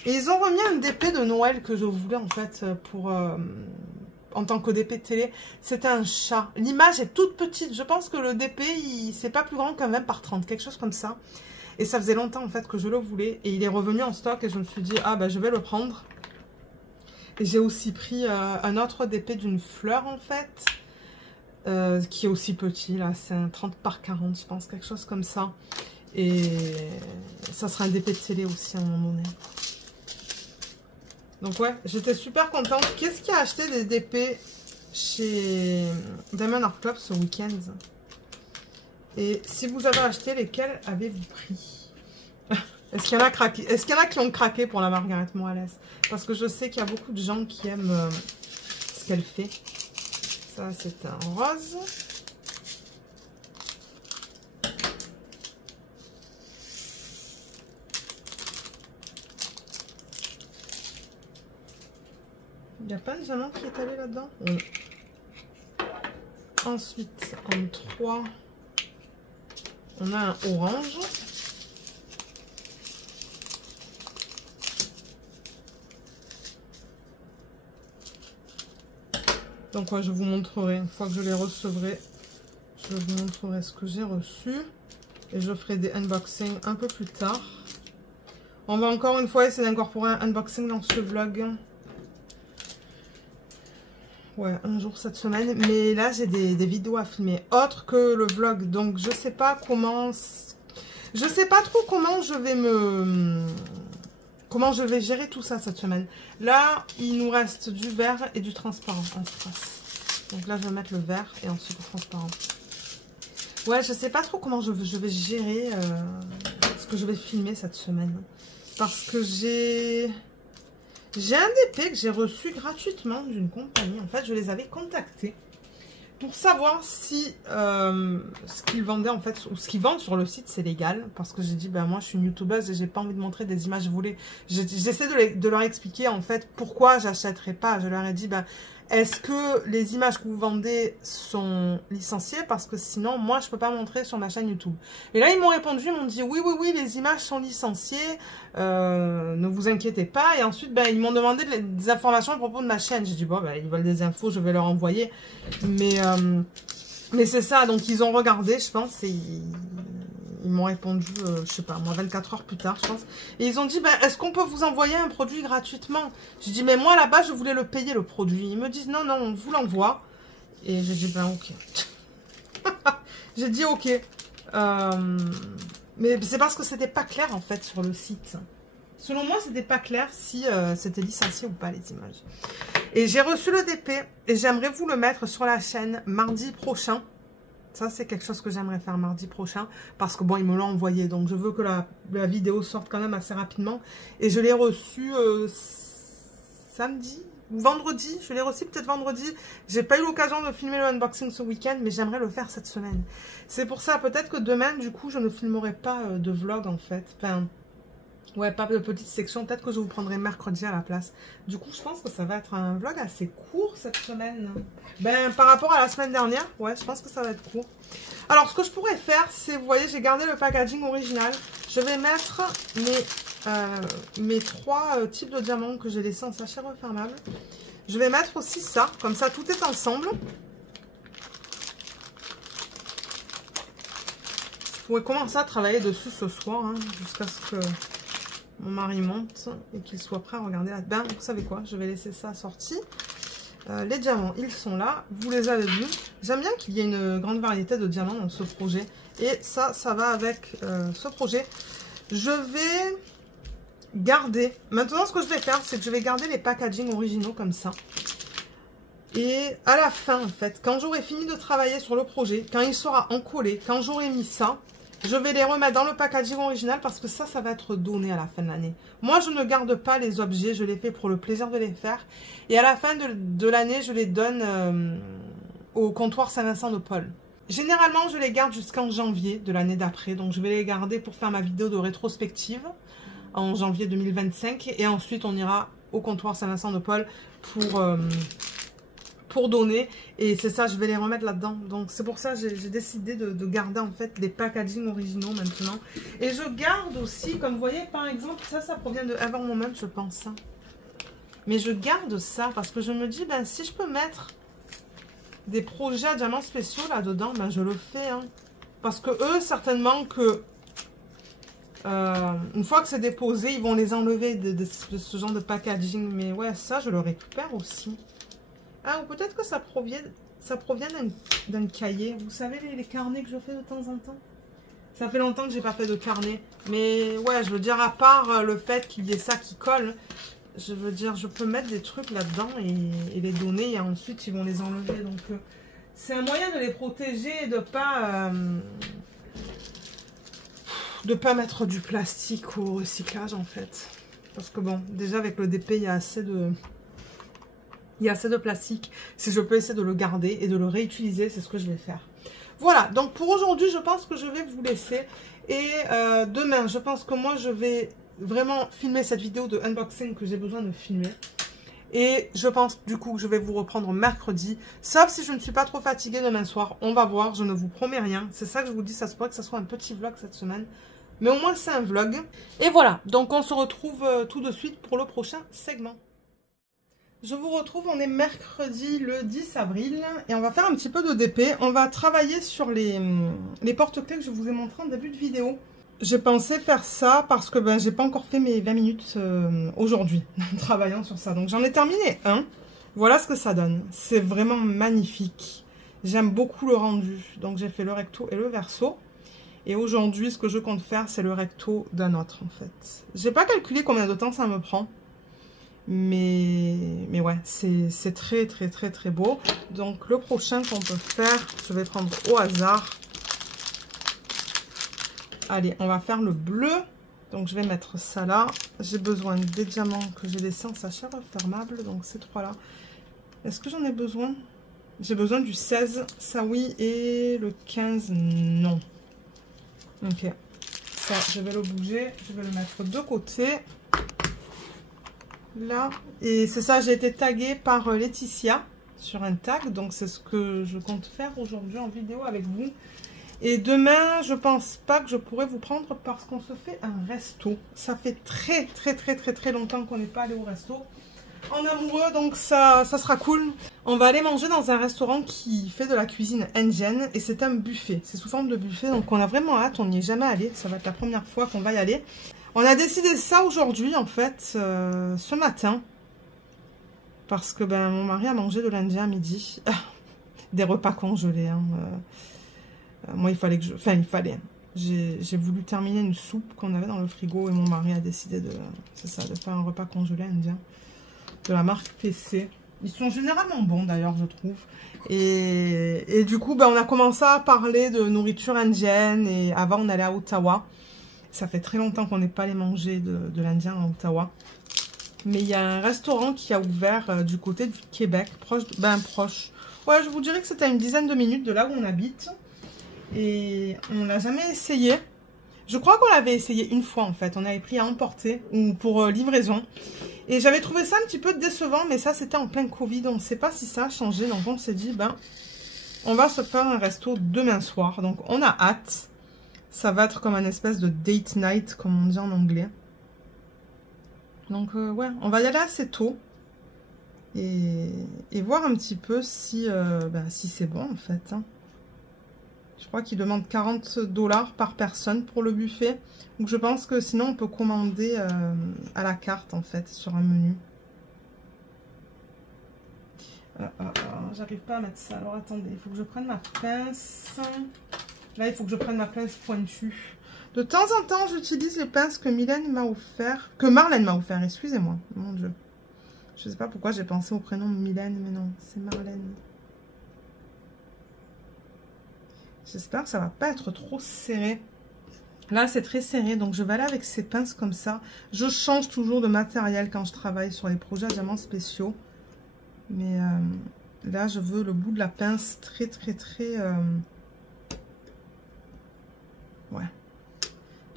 Et ils ont remis un DP de Noël que je voulais en fait pour en tant que DP télé. C'était un chat. L'image est toute petite. Je pense que le DP, c'est pas plus grand qu'un 20 par 30, quelque chose comme ça. Et ça faisait longtemps en fait que je le voulais. Et il est revenu en stock et je me suis dit, ah ben je vais le prendre. Et j'ai aussi pris un autre DP d'une fleur en fait. qui est aussi petit, là, c'est un 30 par 40, je pense, quelque chose comme ça. Et ça sera un DP de télé aussi à un moment donné. Donc ouais, j'étais super contente. Qu'est-ce qui a acheté des DP chez Diamond Art Club ce week-end? Et si vous avez acheté, lesquels avez-vous pris? Est-ce qu'il y en a craqué? Est-ce qu'il y en a qui ont craqué pour la Margaret Morales? Parce que je sais qu'il y a beaucoup de gens qui aiment ce qu'elle fait. Ça, c'est un rose. Il n'y a pas de diamant qui est allé là-dedans? Oui. Ensuite, en 3, on a un orange. Donc ouais, je vous montrerai, une fois que je les recevrai, je vous montrerai ce que j'ai reçu. Et je ferai des unboxings un peu plus tard. On va encore une fois essayer d'incorporer un unboxing dans ce vlog. Ouais, un jour cette semaine. Mais là, j'ai des vidéos à filmer autres que le vlog. Donc, je sais pas comment... Je sais pas trop comment je vais Comment je vais gérer tout ça cette semaine. Là, il nous reste du vert et du transparent en strass. Donc là, je vais mettre le vert et ensuite le transparent. Ouais, je sais pas trop comment je vais gérer ce que je vais filmer cette semaine. Parce que j'ai un DP que j'ai reçu gratuitement d'une compagnie. En fait, je les avais contactés pour savoir si ce qu'ils vendaient en fait, ou ce qu'ils vendent sur le site, c'est légal. Parce que j'ai dit, ben moi je suis une youtubeuse et j'ai pas envie de montrer des images volées. J'essaie de leur expliquer en fait pourquoi j'achèterais pas. Je leur ai dit, ben est-ce que les images que vous vendez sont licenciées? Parce que sinon, moi je peux pas montrer sur ma chaîne YouTube. Et là ils m'ont répondu, ils m'ont dit, oui, les images sont licenciées. Ne vous inquiétez pas. Et ensuite, ben, ils m'ont demandé des informations à propos de ma chaîne. J'ai dit, bon, ben, ils veulent des infos, je vais leur envoyer. Mais c'est ça, donc ils ont regardé, je pense, et ils m'ont répondu, je sais pas, moi, 24 heures plus tard, je pense. Et ils ont dit, ben, est-ce qu'on peut vous envoyer un produit gratuitement? J'ai dit, mais moi, là-bas, je voulais le payer, le produit. Ils me disent, non, on vous l'envoie. Et j'ai dit, ben, ok. J'ai dit, ok. Mais c'est parce que c'était pas clair, en fait, sur le site. Selon moi, c'était pas clair si c'était licencié ou pas, les images. Et j'ai reçu le DP et j'aimerais vous le mettre sur la chaîne mardi prochain. Ça, c'est quelque chose que j'aimerais faire mardi prochain. Parce que bon, ils me l'ont envoyé. Donc, je veux que la vidéo sorte quand même assez rapidement. Et je l'ai reçu samedi ou vendredi. Je l'ai reçu peut-être vendredi. J'ai pas eu l'occasion de filmer le unboxing ce week-end. Mais j'aimerais le faire cette semaine. C'est pour ça, peut-être que demain, du coup, je ne filmerai pas de vlog en fait. Enfin... ouais, pas de petite section. Peut-être que je vous prendrai mercredi à la place. Du coup, je pense que ça va être un vlog assez court cette semaine. Ben, par rapport à la semaine dernière, ouais, je pense que ça va être court. Alors, ce que je pourrais faire, c'est, vous voyez, j'ai gardé le packaging original. Je vais mettre mes 3 types de diamants que j'ai laissés en sachet refermable. Je vais mettre aussi ça. Comme ça, tout est ensemble. Je pourrais commencer à travailler dessus ce soir, hein, jusqu'à ce que mon mari monte et qu'il soit prêt à regarder la... Ben, vous savez quoi, je vais laisser ça sorti. Les diamants, ils sont là. Vous les avez vus. J'aime bien qu'il y ait une grande variété de diamants dans ce projet. Et ça va avec ce projet. Je vais garder... Maintenant, ce que je vais faire, c'est que je vais garder les packagings originaux comme ça. Et à la fin, en fait, quand j'aurai fini de travailler sur le projet, quand il sera encollé, quand j'aurai mis ça... je vais les remettre dans le packaging original parce que ça va être donné à la fin de l'année. Moi, je ne garde pas les objets, je les fais pour le plaisir de les faire. Et à la fin de l'année, je les donne au comptoir Saint-Vincent de Paul. Généralement, je les garde jusqu'en janvier de l'année d'après. Donc, je vais les garder pour faire ma vidéo de rétrospective en janvier 2025. Et ensuite, on ira au comptoir Saint-Vincent de Paul pour donner, et c'est ça, je vais les remettre là-dedans. Donc c'est pour ça que j'ai décidé de garder en fait les packaging originaux maintenant. Et je garde aussi, comme vous voyez, par exemple, ça provient de Ever Moment, je pense. Hein. Mais je garde ça parce que je me dis, ben si je peux mettre des projets à diamants spéciaux là-dedans, ben je le fais. Hein. Parce que eux, certainement que une fois que c'est déposé, ils vont les enlever de ce genre de packaging. Mais ouais, ça, je le récupère aussi. Ah, ou peut-être que ça Ça provient d'un cahier. Vous savez, les carnets que je fais de temps en temps? Ça fait longtemps que j'ai pas fait de carnet. Mais ouais, je veux dire, à part le fait qu'il y ait ça qui colle, je veux dire, je peux mettre des trucs là-dedans et les donner. Et ensuite, ils vont les enlever. Donc, c'est un moyen de les protéger et de pas mettre du plastique au recyclage, en fait. Parce que bon, déjà, avec le DP, il y a assez de plastique. Si je peux essayer de le garder et de le réutiliser, c'est ce que je vais faire. Voilà, donc pour aujourd'hui, je pense que je vais vous laisser. Et demain, je pense que moi, je vais vraiment filmer cette vidéo de unboxing que j'ai besoin de filmer. Et je pense du coup que je vais vous reprendre mercredi. Sauf si je ne suis pas trop fatiguée demain soir. On va voir, je ne vous promets rien. C'est ça que je vous dis, ça se pourrait que ça soit un petit vlog cette semaine. Mais au moins, c'est un vlog. Et voilà, donc on se retrouve tout de suite pour le prochain segment. Je vous retrouve, on est mercredi le 10 avril et on va faire un petit peu de DP. On va travailler sur les porte-clés que je vous ai montré en début de vidéo. J'ai pensé faire ça parce que ben, j'ai pas encore fait mes 20 minutes aujourd'hui en travaillant sur ça. Donc j'en ai terminé un. Voilà ce que ça donne. C'est vraiment magnifique. J'aime beaucoup le rendu. Donc j'ai fait le recto et le verso. Et aujourd'hui, ce que je compte faire, c'est le recto d'un autre en fait. J'ai pas calculé combien de temps ça me prend. Mais ouais, c'est très très très très beau. Donc le prochain qu'on peut faire, je vais prendre au hasard. Allez, on va faire le bleu. Donc je vais mettre ça là. J'ai besoin des diamants que j'ai laissés en sachet refermable. Donc ces trois-là. Est-ce que j'en ai besoin? J'ai besoin du 16, ça oui, et le 15, non. Ok. Ça, je vais le bouger. Je vais le mettre de côté. Là, et c'est ça, j'ai été taguée par Laetitia sur un tag, donc c'est ce que je compte faire aujourd'hui en vidéo avec vous. Et demain, je pense pas que je pourrai vous prendre parce qu'on se fait un resto. Ça fait très très très très très longtemps qu'on n'est pas allé au resto en amoureux, donc ça sera cool. On va aller manger dans un restaurant qui fait de la cuisine indienne et c'est un buffet, c'est sous forme de buffet, donc on a vraiment hâte, on n'y est jamais allé, ça va être la première fois qu'on va y aller. On a décidé ça aujourd'hui, en fait, ce matin. Parce que ben, mon mari a mangé de l'indien à midi. Des repas congelés. Hein. Moi, il fallait que je... Enfin, il fallait. J'ai voulu terminer une soupe qu'on avait dans le frigo. Et mon mari a décidé de... C'est ça, de faire un repas congelé indien. De la marque PC. Ils sont généralement bons, d'ailleurs, je trouve. Et du coup, ben, on a commencé à parler de nourriture indienne. Et avant, on allait à Ottawa. Ça fait très longtemps qu'on n'est pas allé manger de l'indien à Ottawa. Mais il y a un restaurant qui a ouvert du côté du Québec, proche. Ouais, je vous dirais que c'était à une dizaine de minutes de là où on habite. Et on l'a jamais essayé. Je crois qu'on l'avait essayé une fois en fait. On avait pris à emporter ou pour livraison. Et j'avais trouvé ça un petit peu décevant, mais ça c'était en plein Covid. On ne sait pas si ça a changé. Donc on s'est dit, ben, on va se faire un resto demain soir. Donc on a hâte. Ça va être comme un espèce de date night, comme on dit en anglais. Donc, ouais, on va y aller assez tôt. Et voir un petit peu si, si c'est bon, en fait. Hein. Je crois qu'il demande 40 $ par personne pour le buffet. Donc, je pense que sinon, on peut commander à la carte, en fait, sur un menu. J'arrive pas à mettre ça. Alors, attendez, il faut que je prenne ma pince... Là, il faut que je prenne ma pince pointue. De temps en temps, j'utilise les pinces que Mylène m'a offert. Que Marlène m'a offert, excusez-moi. Mon Dieu. Je sais pas pourquoi j'ai pensé au prénom de Mylène, mais non, c'est Marlène. J'espère que ça va pas être trop serré. Là, c'est très serré, donc je vais aller avec ces pinces comme ça. Je change toujours de matériel quand je travaille sur les projets à diamants spéciaux. Mais là, je veux le bout de la pince très, très, très... Ouais.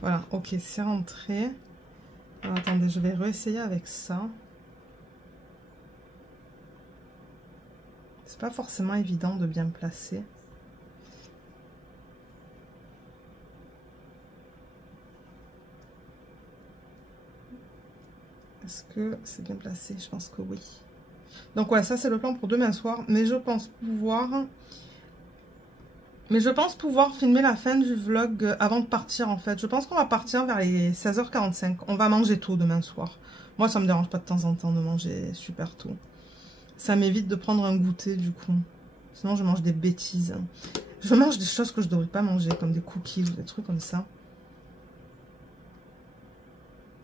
Voilà, ok, c'est rentré. Alors, attendez, je vais réessayer avec ça. C'est pas forcément évident de bien placer. Est-ce que c'est bien placé? Je pense que oui. Donc ouais, ça c'est le plan pour demain soir. Mais je pense pouvoir filmer la fin du vlog avant de partir en fait. Je pense qu'on va partir vers les 16h45. On va manger tôt demain soir. Moi ça me dérange pas de temps en temps de manger super tôt. Ça m'évite de prendre un goûter du coup. Sinon, je mange des bêtises. Je mange des choses que je ne devrais pas manger, comme des cookies ou des trucs comme ça.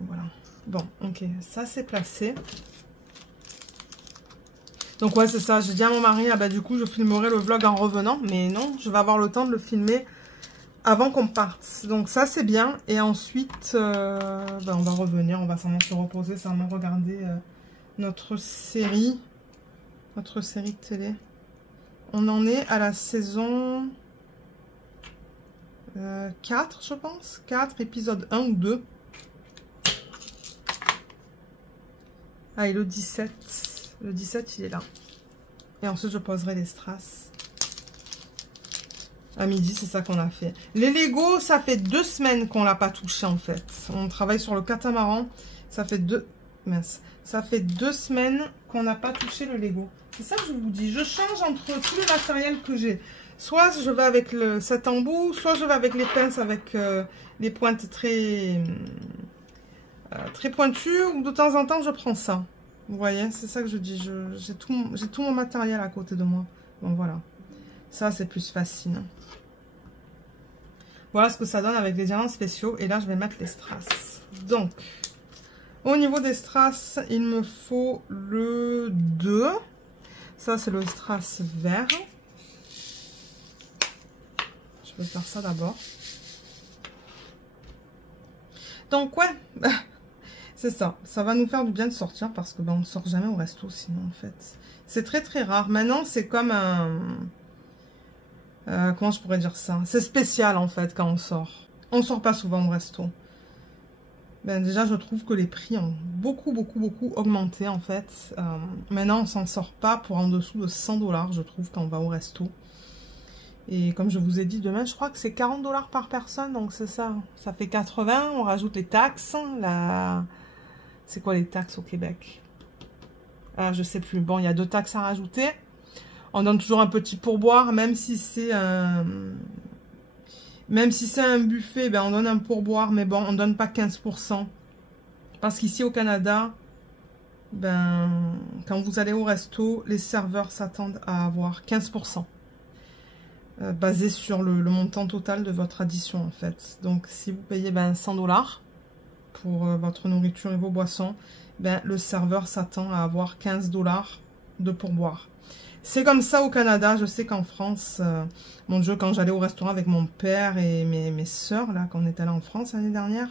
Voilà. Bon, ok, ça c'est placé. Donc ouais, c'est ça. J'ai dit à mon mari, ah bah du coup, je filmerai le vlog en revenant. Mais non, je vais avoir le temps de le filmer avant qu'on parte. Donc ça, c'est bien. Et ensuite, on va revenir. On va seulement se reposer, seulement regarder notre série de télé. On en est à la saison 4, je pense. 4, épisode 1 ou 2. Ah, et le 17. Le 17, il est là. Et ensuite, je poserai les strass. À midi, c'est ça qu'on a fait. Les Lego, ça fait 2 semaines qu'on l'a pas touché, en fait. On travaille sur le catamaran. Ça fait 2... Mince. Ça fait 2 semaines qu'on n'a pas touché le Lego. C'est ça que je vous dis. Je change entre tout le matériel que j'ai. Soit je vais avec cet embout, soit je vais avec les pinces avec les pointes très pointues. Ou de temps en temps, je prends ça. Vous voyez, c'est ça que je dis. J'ai tout mon matériel à côté de moi. Donc voilà. Ça, c'est plus facile. Voilà ce que ça donne avec les diamants spéciaux. Et là, je vais mettre les strass. Donc, au niveau des strass, il me faut le 2. Ça, c'est le strass vert. Je vais faire ça d'abord. Donc, ouais, c'est ça. Ça va nous faire du bien de sortir parce que on ne sort jamais au resto sinon, en fait. C'est très, très rare. Maintenant, c'est comme un... comment je pourrais dire ça? C'est spécial, en fait, quand on sort. On ne sort pas souvent au resto. Ben, déjà, je trouve que les prix ont beaucoup augmenté, en fait. Maintenant, on ne s'en sort pas pour en dessous de 100 $, je trouve, quand on va au resto. Et comme je vous ai dit, demain, je crois que c'est 40 $ par personne, donc c'est ça. Ça fait 80, on rajoute les taxes. C'est quoi les taxes au Québec? Ah, je sais plus. Bon, il y a 2 taxes à rajouter. On donne toujours un petit pourboire, même si c'est un... Même si c'est un buffet, ben on donne un pourboire, mais bon, on ne donne pas 15%. Parce qu'ici au Canada, ben, quand vous allez au resto, les serveurs s'attendent à avoir 15%. Basé sur le montant total de votre addition, en fait. Donc, si vous payez 100 $ pour votre nourriture et vos boissons, ben, le serveur s'attend à avoir 15 $ de pourboire. C'est comme ça au Canada. Je sais qu'en France, mon Dieu, quand j'allais au restaurant avec mon père et mes soeurs, là, quand on était allé en France l'année dernière,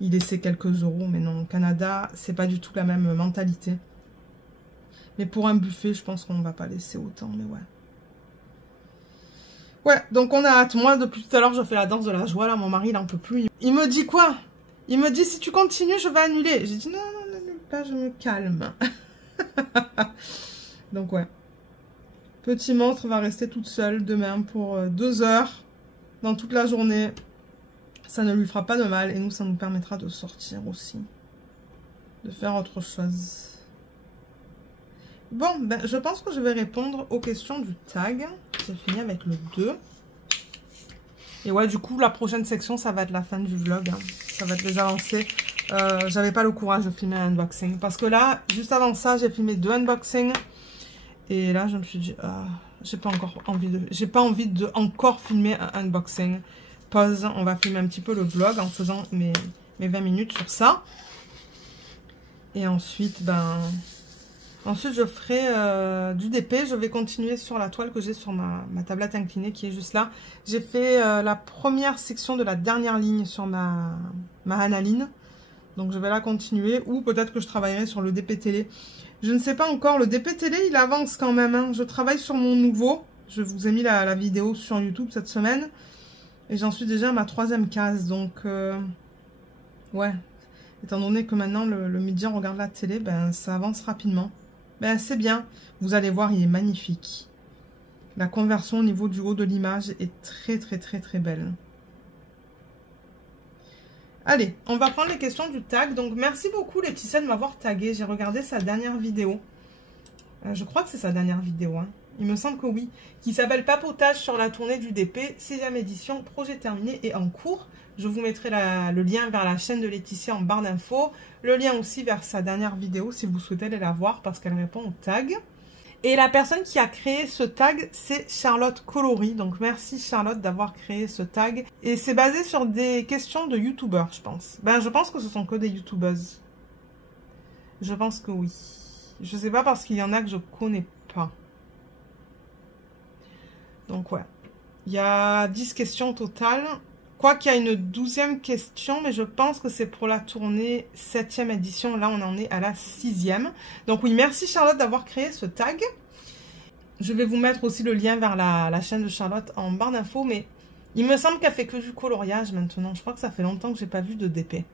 ils laissaient quelques euros. Mais non, au Canada, c'est pas du tout la même mentalité. Mais pour un buffet, je pense qu'on ne va pas laisser autant, mais ouais. Ouais, donc on a hâte. Moi, depuis tout à l'heure, je fais la danse de la joie. Là, mon mari, il en peut plus. Il me dit quoi? Il me dit, si tu continues, je vais annuler. J'ai dit, non, non, n'annule pas, je me calme. Donc, ouais. Petit monstre va rester toute seule demain pour 2 heures dans toute la journée. Ça ne lui fera pas de mal. Et nous, ça nous permettra de sortir aussi. De faire autre chose. Bon, ben, je pense que je vais répondre aux questions du tag. J'ai fini avec le 2. Et ouais, du coup, la prochaine section, ça va être la fin du vlog. Hein. Ça va être les avancées. J'avais pas le courage de filmer un unboxing. Parce que là, juste avant ça, j'ai filmé 2 unboxings. Et là, je me suis dit, j'ai pas envie de encore filmer un unboxing. Pause, on va filmer un petit peu le vlog en faisant mes 20 minutes sur ça. Et ensuite, ensuite, je ferai du DP. Je vais continuer sur la toile que j'ai sur ma tablette inclinée qui est juste là. J'ai fait la première section de la dernière ligne sur ma Analine. Donc, je vais la continuer. Ou peut-être que je travaillerai sur le DP télé. Je ne sais pas encore. Le DP télé, il avance quand même. Hein. Je travaille sur mon nouveau. Je vous ai mis la vidéo sur YouTube cette semaine. Et j'en suis déjà à ma 3e case. Donc, ouais. Étant donné que maintenant, le midi, on regarde la télé, ça avance rapidement. C'est bien. Vous allez voir, il est magnifique. La conversion au niveau du haut de l'image est très, très, très, très belle. Allez, on va prendre les questions du tag. Donc, merci beaucoup Laetitia de m'avoir tagué. J'ai regardé sa dernière vidéo. Je crois que c'est sa dernière vidéo. Hein. Il me semble que oui. Qui s'appelle Papotage sur la tournée du DP. 6e édition, projet terminé et en cours. Je vous mettrai le lien vers la chaîne de Laetitia en barre d'infos. Le lien aussi vers sa dernière vidéo si vous souhaitez aller la voir parce qu'elle répond au tag. Et la personne qui a créé ce tag, c'est Charlotte Coloris. Donc merci Charlotte d'avoir créé ce tag. Et c'est basé sur des questions de youtubeurs, je pense. Ben je pense que ce sont que des youtubeuses. Je pense que oui. Je sais pas parce qu'il y en a que je connais pas. Donc ouais. Il y a 10 questions au total. Quoi qu'il y a une 12e question, mais je pense que c'est pour la tournée 7e édition. Là, on en est à la 6e. Donc oui, merci Charlotte d'avoir créé ce tag. Je vais vous mettre aussi le lien vers la chaîne de Charlotte en barre d'infos, mais il me semble qu'elle fait que du coloriage maintenant. Je crois que ça fait longtemps que j'ai pas vu de DP.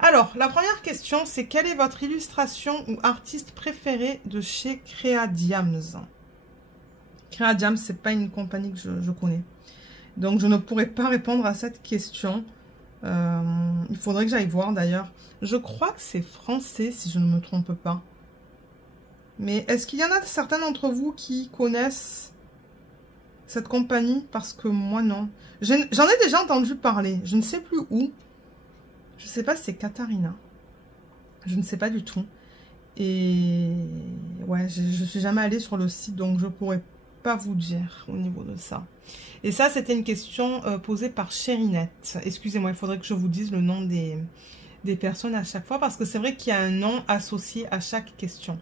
Alors, la première question, c'est quelle est votre illustration ou artiste préféré de chez Creadiams? Creadiams, c'est pas une compagnie que je connais. Donc, je ne pourrais pas répondre à cette question. Il faudrait que j'aille voir d'ailleurs. Je crois que c'est français, si je ne me trompe pas. Mais est-ce qu'il y en a certains d'entre vous qui connaissent cette compagnie? Parce que moi, non. J'en ai déjà entendu parler. Je ne sais plus où. Je ne sais pas si c'est Katarina. Je ne sais pas du tout. Et ouais, je ne suis jamais allée sur le site, donc je ne pourrais pas vous dire au niveau de ça. Et ça, c'était une question posée par Chérinette. Excusez-moi, il faudrait que je vous dise le nom des personnes à chaque fois, parce que c'est vrai qu'il y a un nom associé à chaque question.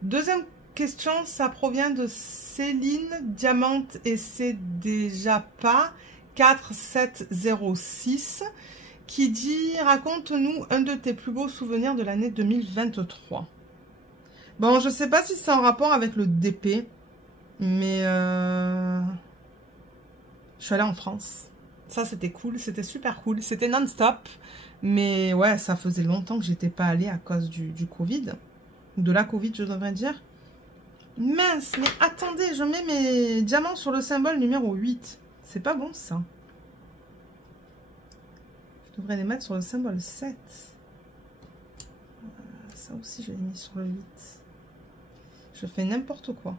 Deuxième question, ça provient de Céline Diamante et c'est déjà pas 4706 qui dit « Raconte-nous un de tes plus beaux souvenirs de l'année 2023 ». Bon, je sais pas si c'est en rapport avec le DP, mais je suis allée en France. Ça, c'était cool, c'était super cool. C'était non-stop, mais ouais, ça faisait longtemps que j'étais pas allée à cause du Covid. De la Covid, je devrais dire. Mince, mais attendez, je mets mes diamants sur le symbole numéro 8. C'est pas bon, ça. Je devrais les mettre sur le symbole 7. Ça aussi, je l'ai mis sur le 8. Je fais n'importe quoi.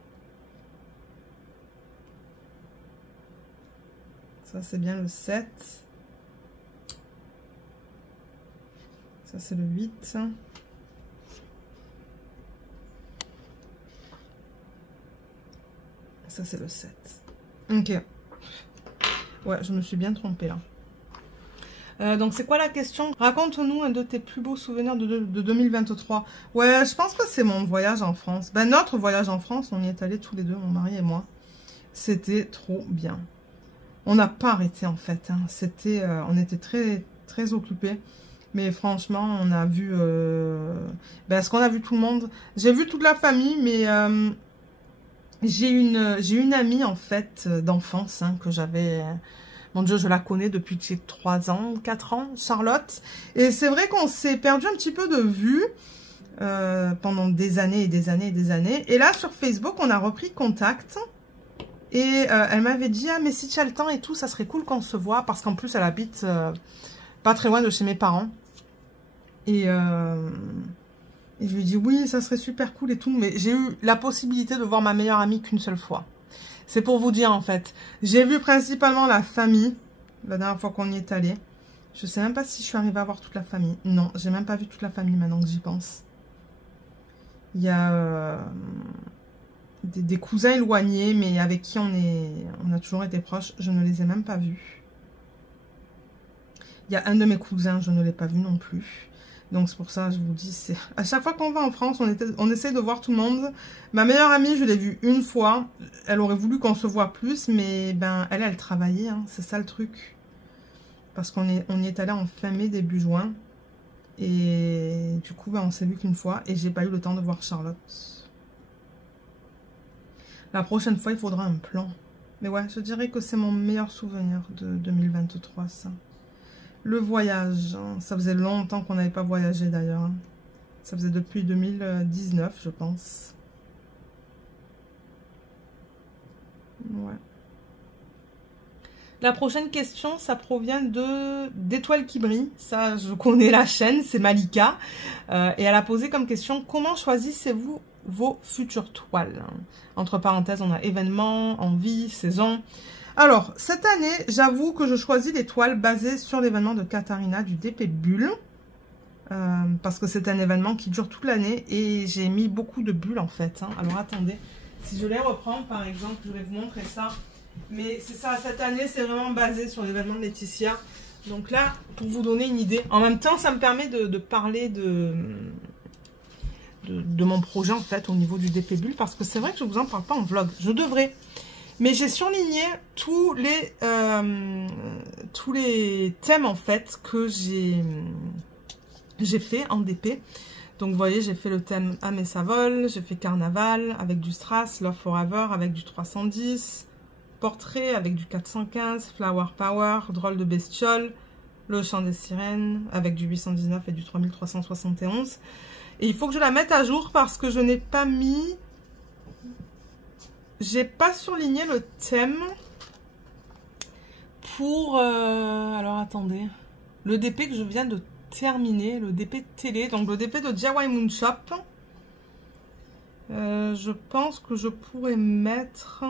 Ça, c'est bien le 7. Ça, c'est le 8. Ça, c'est le 7. Ok. Ouais, je me suis bien trompée, là. Donc, c'est quoi la question? Raconte-nous un de tes plus beaux souvenirs de 2023. Ouais, je pense que c'est mon voyage en France. Ben, notre voyage en France, on y est allés tous les deux, mon mari et moi. C'était trop bien. On n'a pas arrêté, en fait. Hein. C'était, on était très, très occupés. Mais franchement, on a vu... est-ce qu'on a vu tout le monde? J'ai vu toute la famille, mais... j'ai une amie, en fait, d'enfance, hein, que j'avais... Mon Dieu, je la connais depuis que j'ai 3 ans, 4 ans, Charlotte. Et c'est vrai qu'on s'est perdu un petit peu de vue pendant des années et des années et des années. Et là, sur Facebook, on a repris contact. Et elle m'avait dit, ah, mais si tu as le temps et tout, ça serait cool qu'on se voit. Parce qu'en plus, elle habite pas très loin de chez mes parents. Et je lui ai dit, oui, ça serait super cool et tout. Mais j'ai eu la possibilité de voir ma meilleure amie qu'une seule fois. C'est pour vous dire, en fait. J'ai vu principalement la famille, la dernière fois qu'on y est allé. Je sais même pas si je suis arrivée à voir toute la famille. Non, j'ai même pas vu toute la famille maintenant que j'y pense. Il y a des cousins éloignés, mais avec qui on a toujours été proches. Je ne les ai même pas vus. Il y a un de mes cousins, je ne l'ai pas vu non plus. Donc c'est pour ça, je vous dis, c'est à chaque fois qu'on va en France, on essaie de voir tout le monde. Ma meilleure amie, je l'ai vue une fois. Elle aurait voulu qu'on se voit plus, mais ben elle travaillait, hein, c'est ça le truc. Parce qu'on y est allé en fin mai, début juin. Et du coup, ben, on s'est vu qu'une fois. Et j'ai pas eu le temps de voir Charlotte. La prochaine fois, il faudra un plan. Mais ouais, je dirais que c'est mon meilleur souvenir de 2023, ça. Le voyage, hein. Ça faisait longtemps qu'on n'avait pas voyagé d'ailleurs. Hein. Ça faisait depuis 2019, je pense. Ouais. La prochaine question, ça provient d'Étoile qui brille. Ça, je connais la chaîne, c'est Malika. Et elle a posé comme question, comment choisissez-vous vos futures toiles? Entre parenthèses, on a événements, envie, saison... Alors, cette année, j'avoue que je choisis les toiles basées sur l'événement de Katarina du DP Bulle. parce que c'est un événement qui dure toute l'année et j'ai mis beaucoup de bulles en fait. Hein. Alors attendez, si je les reprends par exemple, je vais vous montrer ça. Mais c'est ça, cette année c'est vraiment basé sur l'événement de Laetitia. Donc là, pour vous donner une idée, en même temps ça me permet de parler de mon projet en fait au niveau du DP Bulle, parce que c'est vrai que je ne vous en parle pas en vlog, je devrais. Mais j'ai surligné tous les thèmes en fait que j'ai fait en DP. Donc vous voyez, j'ai fait le thème Amé-Savol, j'ai fait Carnaval avec du Strass, Love Forever avec du 310, Portrait avec du 415, Flower Power, Drôle de bestiole, Le chant des sirènes avec du 819 et du 3371. Et il faut que je la mette à jour parce que je n'ai pas mis... J'ai pas surligné le thème pour... alors attendez. Le DP que je viens de terminer, le DP télé, donc le DP de DIY Moon Shop. Je pense que je pourrais mettre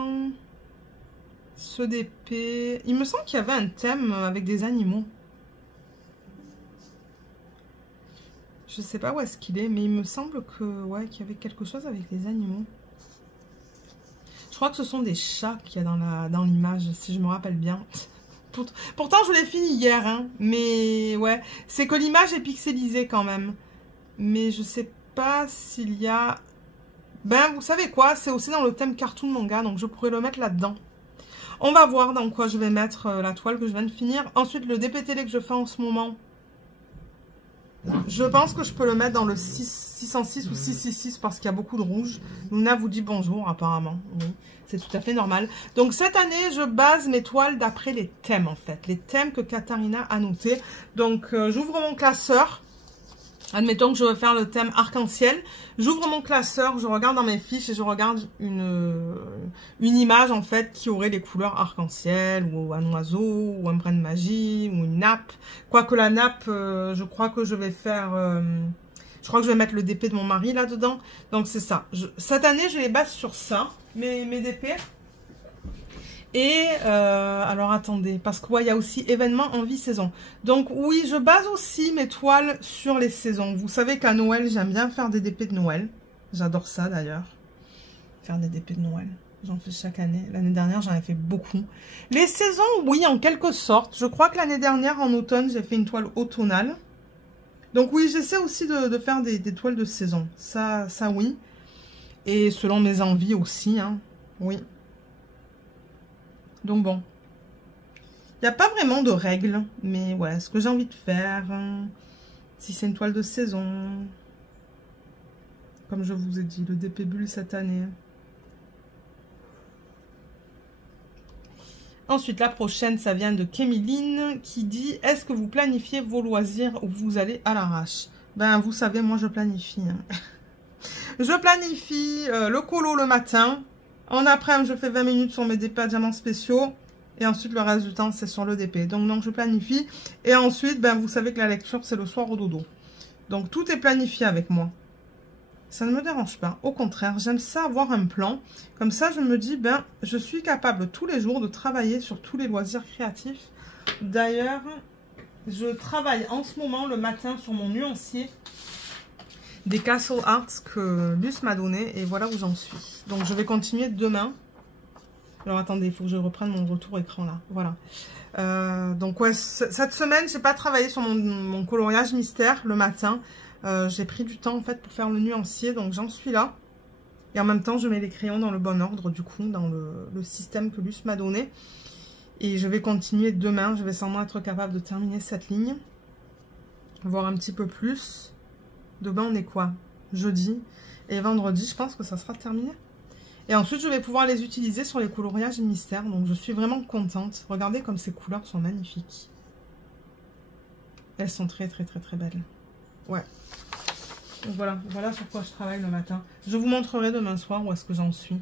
ce DP. Il me semble qu'il y avait un thème avec des animaux. Je sais pas où est-ce qu'il est, mais il me semble que ouais, qu'il y avait quelque chose avec les animaux. Je crois que ce sont des chats qu'il y a dans l'image, si je me rappelle bien. Pourtant, je l'ai fini hier, hein, mais ouais, c'est que l'image est pixelisée quand même. Mais je sais pas s'il y a... Ben, vous savez quoi, c'est aussi dans le thème cartoon manga, donc je pourrais le mettre là-dedans. On va voir dans quoi je vais mettre la toile que je viens de finir. Ensuite, le DP télé que je fais en ce moment, je pense que je peux le mettre dans le 606 ou 666 parce qu'il y a beaucoup de rouge. Luna vous dit bonjour apparemment. Oui, c'est tout à fait normal. Donc cette année, je base mes toiles d'après les thèmes en fait. Les thèmes que Katharina a notés. Donc j'ouvre mon classeur. Admettons que je veux faire le thème arc-en-ciel. J'ouvre mon classeur, je regarde dans mes fiches et je regarde une image en fait qui aurait les couleurs arc-en-ciel ou un oiseau ou un brin de magie ou une nappe. Quoique la nappe, je crois que je vais faire... je crois que je vais mettre le DP de mon mari là-dedans. Donc c'est ça. Cette année, je les base sur ça, mes DP. Et alors attendez, parce qu'il ouais, y a aussi événements, envie, saison. Donc oui, je base aussi mes toiles sur les saisons. Vous savez qu'à Noël, j'aime bien faire des DP de Noël. J'adore ça d'ailleurs. Faire des DP de Noël. J'en fais chaque année. L'année dernière, j'en ai fait beaucoup. Les saisons, oui, en quelque sorte. Je crois que l'année dernière, en automne, j'ai fait une toile automnale. Donc oui, j'essaie aussi de faire des toiles de saison. Ça oui. Et selon mes envies aussi, hein. Oui. Donc bon, il n'y a pas vraiment de règles, mais voilà, ce que j'ai envie de faire, si c'est une toile de saison, comme je vous ai dit, le DP Bulle cette année. Ensuite, la prochaine, ça vient de Kémiline qui dit « Est-ce que vous planifiez vos loisirs ou vous allez à l'arrache ?» Ben, vous savez, moi, je planifie. Hein. Je planifie le colo le matin. En après-midi, je fais 20 minutes sur mes DP à diamants spéciaux. Et ensuite, le reste du temps, c'est sur le DP. Donc, je planifie. Et ensuite, ben, vous savez que la lecture, c'est le soir au dodo. Donc, tout est planifié avec moi. Ça ne me dérange pas. Au contraire, j'aime ça avoir un plan. Comme ça, je me dis, ben, je suis capable tous les jours de travailler sur tous les loisirs créatifs. D'ailleurs, je travaille en ce moment le matin sur mon nuancier des Castle Arts que Luce m'a donné et voilà où j'en suis. Donc je vais continuer demain. Alors attendez, il faut que je reprenne mon retour écran là. Voilà. Donc ouais, cette semaine, j'ai pas travaillé sur mon coloriage mystère le matin. J'ai pris du temps en fait pour faire le nuancier, donc j'en suis là. Et en même temps, je mets les crayons dans le bon ordre du coup, dans le système que Luce m'a donné. Et je vais continuer demain. Je vais sûrement être capable de terminer cette ligne. Voir un petit peu plus. Demain, on est quoi? Jeudi. Et vendredi, je pense que ça sera terminé. Et ensuite, je vais pouvoir les utiliser sur les coloriages mystères. Donc, je suis vraiment contente. Regardez comme ces couleurs sont magnifiques. Elles sont très, très, très, très belles. Ouais. Donc, voilà sur quoi je travaille le matin. Je vous montrerai demain soir où est-ce que j'en suis.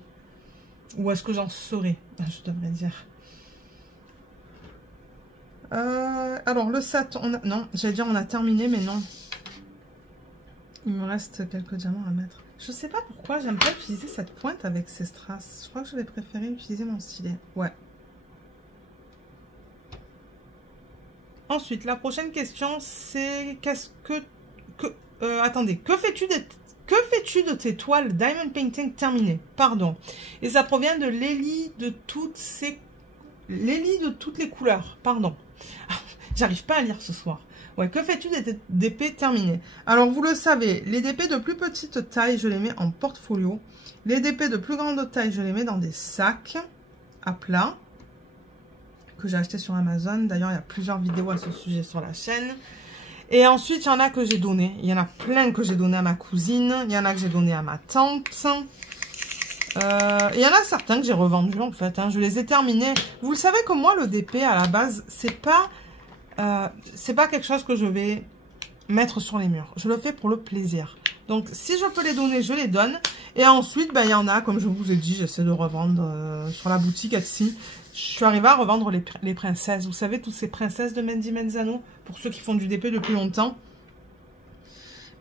Où est-ce que j'en serai, je devrais dire. Alors, le 7, non, j'allais dire on a terminé, mais non. Il me reste quelques diamants à mettre. Je sais pas pourquoi j'aime pas utiliser cette pointe avec ces strass. Je crois que je vais préférer utiliser mon stylet. Ouais. Ensuite, la prochaine question, c'est attendez, que fais-tu de tes toiles Diamond Painting terminées? Pardon. Et ça provient de Lélie de toutes les couleurs. Pardon. J'arrive pas à lire ce soir. Ouais, que fais-tu des DP terminées? Alors, vous le savez, les DP de plus petite taille, je les mets en portfolio. Les DP de plus grande taille, je les mets dans des sacs à plat que j'ai acheté sur Amazon. D'ailleurs, il y a plusieurs vidéos à ce sujet sur la chaîne. Et ensuite, il y en a que j'ai donné. Il y en a plein que j'ai donné à ma cousine. Il y en a que j'ai donné à ma tante. Il y en a certains que j'ai revendus en fait. Hein. Je les ai terminés. Vous le savez que moi, le DP à la base, c'est pas quelque chose que je vais mettre sur les murs. Je le fais pour le plaisir. Donc, si je peux les donner, je les donne. Et ensuite, ben, il y en a, comme je vous ai dit, j'essaie de revendre sur la boutique Etsy. Je suis arrivée à revendre les princesses. Vous savez, toutes ces princesses de Mandy Menzano, pour ceux qui font du DP depuis longtemps.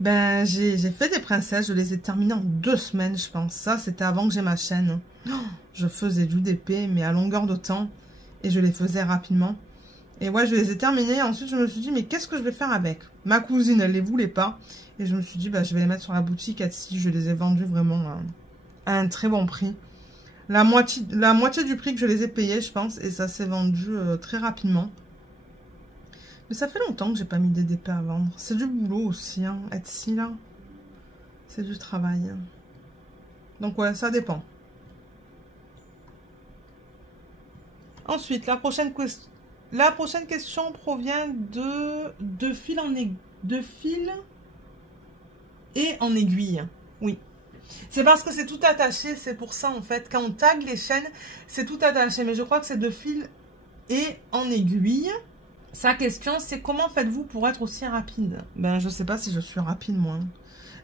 Ben, j'ai fait des princesses, je les ai terminées en 2 semaines, je pense. Ça, c'était avant que j'ai ma chaîne. Oh, je faisais du DP, mais à longueur de temps. Et je les faisais rapidement. Et ouais, je les ai terminées. Ensuite, je me suis dit, mais qu'est-ce que je vais faire avec? Ma cousine, elle les voulait pas. Et je me suis dit, bah, je vais les mettre sur la boutique Etsy. Je les ai vendues vraiment à un très bon prix. La moitié du prix que je les ai payés, je pense. Et ça s'est vendu très rapidement. Mais ça fait longtemps que j'ai pas mis des DP à vendre. C'est du boulot aussi, hein, Etsy, là. C'est du travail. Donc, ouais, ça dépend. Ensuite, la prochaine question provient de fil et en aiguille. Oui. C'est parce que c'est tout attaché, c'est pour ça, en fait. Quand on tag les chaînes, c'est tout attaché. Mais je crois que c'est de fil et en aiguille. Sa question, c'est comment faites-vous pour être aussi rapide? Ben, je sais pas si je suis rapide, moi.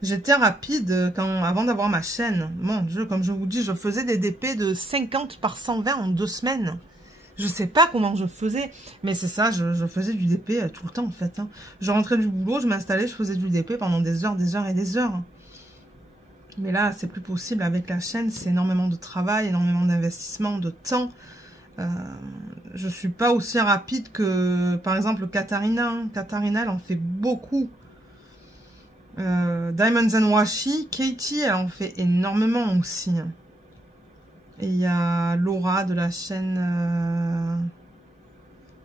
J'étais rapide avant d'avoir ma chaîne. Mon Dieu, comme je vous dis, je faisais des DP de 50 par 120 en 2 semaines. Je sais pas comment je faisais, mais c'est ça, je faisais du DP tout le temps, en fait. Hein. Je rentrais du boulot, je m'installais, je faisais du DP pendant des heures et des heures. Mais là, c'est plus possible avec la chaîne, c'est énormément de travail, énormément d'investissement, de temps. Je suis pas aussi rapide que, par exemple, Katharina. Hein. Katharina, elle en fait beaucoup. Diamonds and Washi, Katie, elle en fait énormément aussi. Et il y a Laura de la chaîne...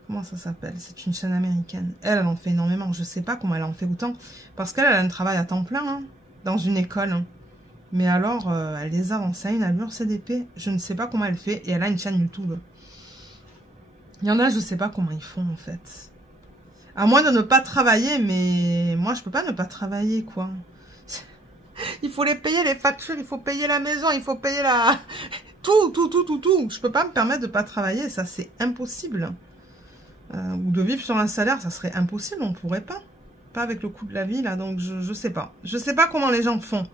comment ça s'appelle? C'est une chaîne américaine. Elle en fait énormément. Je sais pas comment elle en fait autant. Parce qu'elle a un travail à temps plein, hein, dans une école. Hein. Mais alors, elle les avance à une allure, CDP. Je ne sais pas comment elle fait. Et elle a une chaîne YouTube. Il y en a, je sais pas comment ils font, en fait. À moins de ne pas travailler, mais moi, je peux pas ne pas travailler, quoi. Il faut les payer, les factures, il faut payer la maison, il faut payer la... Tout. Je peux pas me permettre de pas travailler, ça, c'est impossible. Ou de vivre sur un salaire, ça serait impossible, on pourrait pas. Pas avec le coût de la vie, là, donc je sais pas. Je sais pas comment les gens font.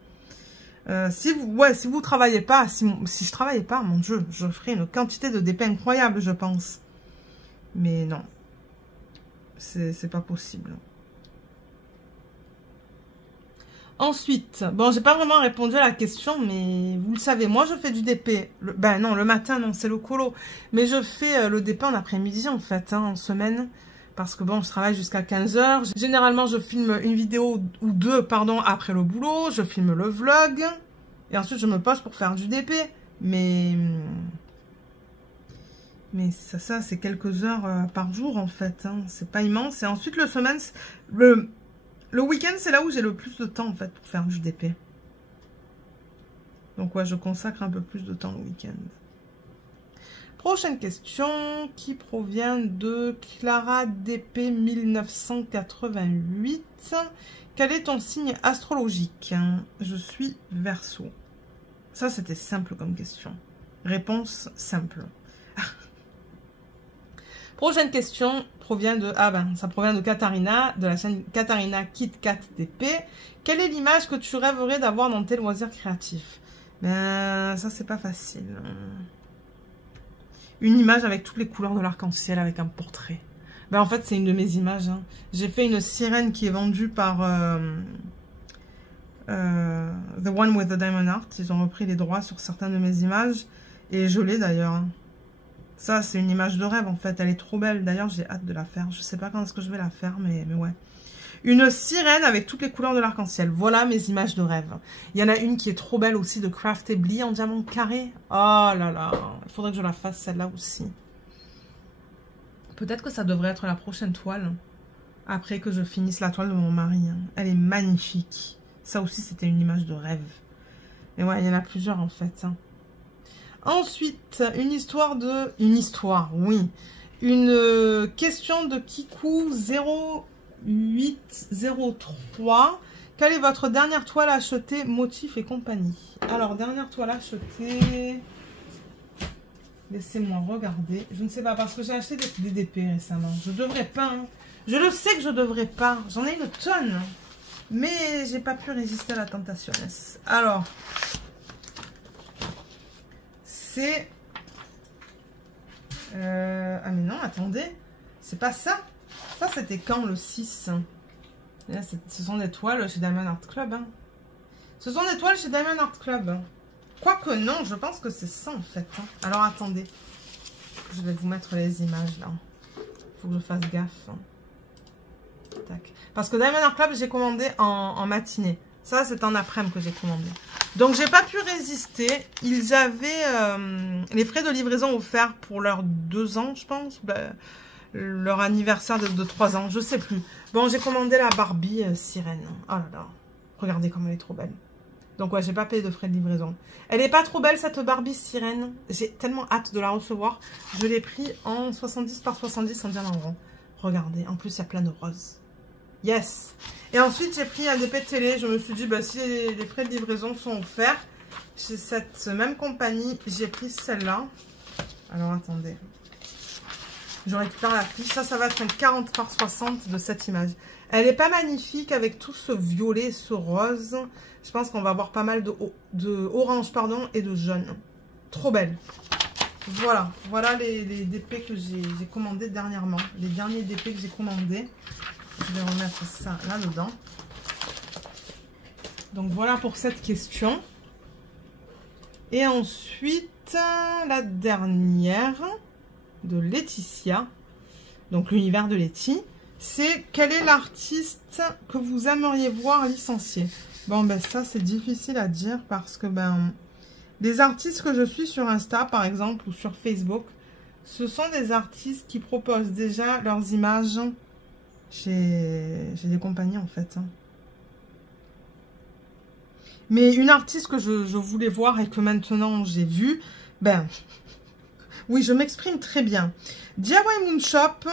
Si vous travaillez pas, si je travaillais pas, mon Dieu, je ferais une quantité de DP incroyable, je pense. Mais non. C'est pas possible. Ensuite, bon, j'ai pas vraiment répondu à la question, mais vous le savez, moi je fais du DP. Ben non, le matin, non, c'est le colo. Mais je fais le DP en après-midi, en fait, hein, en semaine. Parce que bon, je travaille jusqu'à 15 h. Généralement, je filme une vidéo ou 2, pardon, après le boulot. Je filme le vlog. Et ensuite, je me pose pour faire du DP. Mais ça c'est quelques heures par jour, en fait. Hein. C'est pas immense. Et ensuite, le week-end, c'est là où j'ai le plus de temps, en fait, pour faire du DP. Donc, ouais, je consacre un peu plus de temps le week-end. Prochaine question qui provient de Clara DP 1988. Quel est ton signe astrologique? Je suis Verseau. Ça, c'était simple comme question. Réponse simple. Prochaine question provient de... Ah ben, ça provient de Katharina, de la chaîne Katharina Kit Kat DP. Quelle est l'image que tu rêverais d'avoir dans tes loisirs créatifs? Ben, ça, c'est pas facile. Une image avec toutes les couleurs de l'arc-en-ciel, avec un portrait. Ben, en fait, c'est une de mes images. Hein. J'ai fait une sirène qui est vendue par The One with the Diamond Heart. Ils ont repris les droits sur certaines de mes images. Et je l'ai d'ailleurs. Ça, c'est une image de rêve, en fait. Elle est trop belle. D'ailleurs, j'ai hâte de la faire. Je sais pas quand est-ce que je vais la faire, mais ouais. Une sirène avec toutes les couleurs de l'arc-en-ciel. Voilà mes images de rêve. Il y en a une qui est trop belle aussi de Craftedly en diamant carré. Oh là là, il faudrait que je la fasse celle-là aussi. Peut-être que ça devrait être la prochaine toile. Après que je finisse la toile de mon mari. Elle est magnifique. Ça aussi, c'était une image de rêve. Mais ouais, il y en a plusieurs en fait. Ensuite, une histoire, oui. Une question de Kikou 0803. Quelle est votre dernière toile achetée, motif et compagnie? Alors, dernière toile achetée... Laissez-moi regarder. Je ne sais pas, parce que j'ai acheté des DDP récemment. Je devrais pas. Hein. Je le sais que je devrais pas. J'en ai une tonne. Mais j'ai pas pu résister à la tentation. Alors, c'est... Ah mais non, attendez. C'est pas ça. Ça, c'était quand, le 6? Là, ce sont des toiles chez Diamond Art Club. Hein. Ce sont des toiles chez Diamond Art Club. Quoique non, je pense que c'est ça en fait. Hein. Alors attendez. Je vais vous mettre les images là. Il faut que je fasse gaffe. Hein. Tac. Parce que Diamond Art Club, j'ai commandé en matinée. Ça, c'est en après-midi que j'ai commandé. Donc, j'ai pas pu résister. Ils avaient les frais de livraison offerts pour leurs 2 ans, je pense. Leur anniversaire de 3 ans, je sais plus. Bon, j'ai commandé la Barbie sirène. Oh là là. Regardez comme elle est trop belle. Donc, ouais, j'ai pas payé de frais de livraison. Elle est pas trop belle, cette Barbie sirène. J'ai tellement hâte de la recevoir. Je l'ai pris en 70 par 70 en diamant rond. Regardez, en plus, il y a plein de roses. Yes. Et ensuite, j'ai pris un DP télé. Je me suis dit, bah, si les frais de livraison sont offerts, chez cette même compagnie, j'ai pris celle-là. Alors, attendez. Je récupère la fiche. Ça va être un 40 par 60 de cette image. Elle n'est pas magnifique avec tout ce violet, ce rose. Je pense qu'on va avoir pas mal de orange, pardon, et de jaune. Trop belle. Voilà. Voilà les DP que j'ai commandés dernièrement. Les derniers DP que j'ai commandés. Je vais remettre ça là-dedans. Donc, voilà pour cette question. Et ensuite, la dernière de Laetitia. Donc, l'univers de Letty. C'est quel est l'artiste que vous aimeriez voir licencié? Bon, ben ça, c'est difficile à dire parce que, ben, les artistes que je suis sur Insta, par exemple, ou sur Facebook, ce sont des artistes qui proposent déjà leurs images chez des compagnies, en fait. Mais une artiste que je voulais voir et que maintenant j'ai vue, ben, oui, je m'exprime très bien. DIY Moon Shop,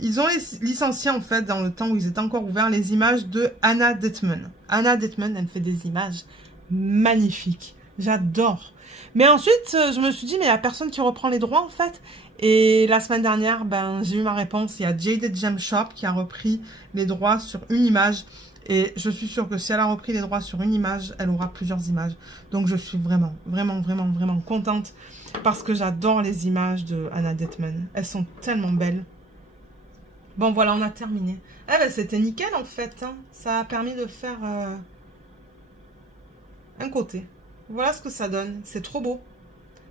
ils ont licencié, en fait, dans le temps où ils étaient encore ouverts, les images de Anna Detman. Anna Detman, elle fait des images magnifiques. J'adore. Mais ensuite, je me suis dit, mais il n'y a personne qui reprend les droits, en fait. Et la semaine dernière, ben, j'ai eu ma réponse. Il y a Jaded Gem Shop qui a repris les droits sur une image. Et je suis sûre que si elle a repris les droits sur une image, elle aura plusieurs images. Donc, je suis vraiment, vraiment, vraiment, vraiment contente. Parce que j'adore les images de Anna Detman. Elles sont tellement belles. Bon, voilà, on a terminé. Eh ben, c'était nickel, en fait. Hein. Ça a permis de faire un côté. Voilà ce que ça donne. C'est trop beau.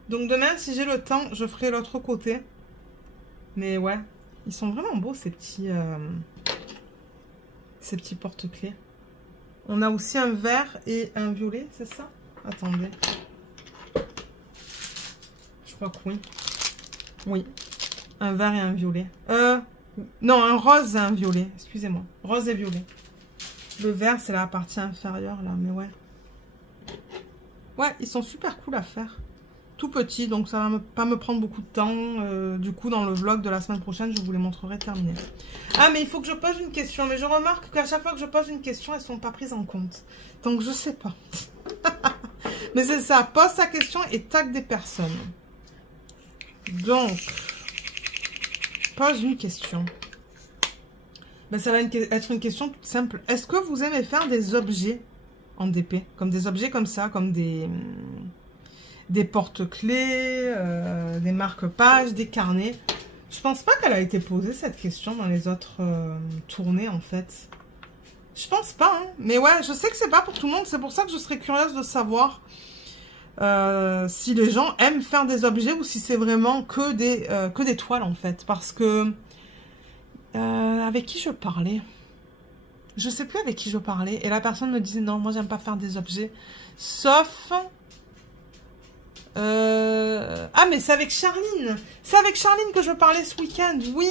Donc, demain, si j'ai le temps, je ferai l'autre côté. Mais ouais, ils sont vraiment beaux, ces petits porte-clés. On a aussi un vert et un violet, c'est ça? Attendez. Je crois que oui. Oui. Un vert et un violet. Non, un rose et un violet. Excusez-moi. Rose et violet. Le vert, c'est la partie inférieure, là. Mais ouais. Ouais, ils sont super cool à faire. Tout petit, donc ça va pas me prendre beaucoup de temps. Du coup, dans le vlog de la semaine prochaine, je vous les montrerai terminés. Ah, mais il faut que je pose une question. Mais je remarque qu'à chaque fois que je pose une question, elles sont pas prises en compte. Donc, je sais pas. Mais c'est ça. Pose ta question et tag des personnes. Donc, pose une question. Ben, ça va être une question toute simple. Est-ce que vous aimez faire des objets en DP? Comme des objets comme ça, comme des porte-clés, des marque-pages, des carnets. Je pense pas qu'elle a été posée cette question dans les autres tournées en fait. Je pense pas, hein. Mais ouais, je sais que c'est pas pour tout le monde. C'est pour ça que je serais curieuse de savoir si les gens aiment faire des objets ou si c'est vraiment que des toiles en fait. Parce que avec qui je parlais? je sais plus avec qui je parlais. Et la personne me disait, non, moi, j'aime pas faire des objets. Sauf... Ah, mais c'est avec Charline. C'est avec Charline que je parlais ce week-end, oui.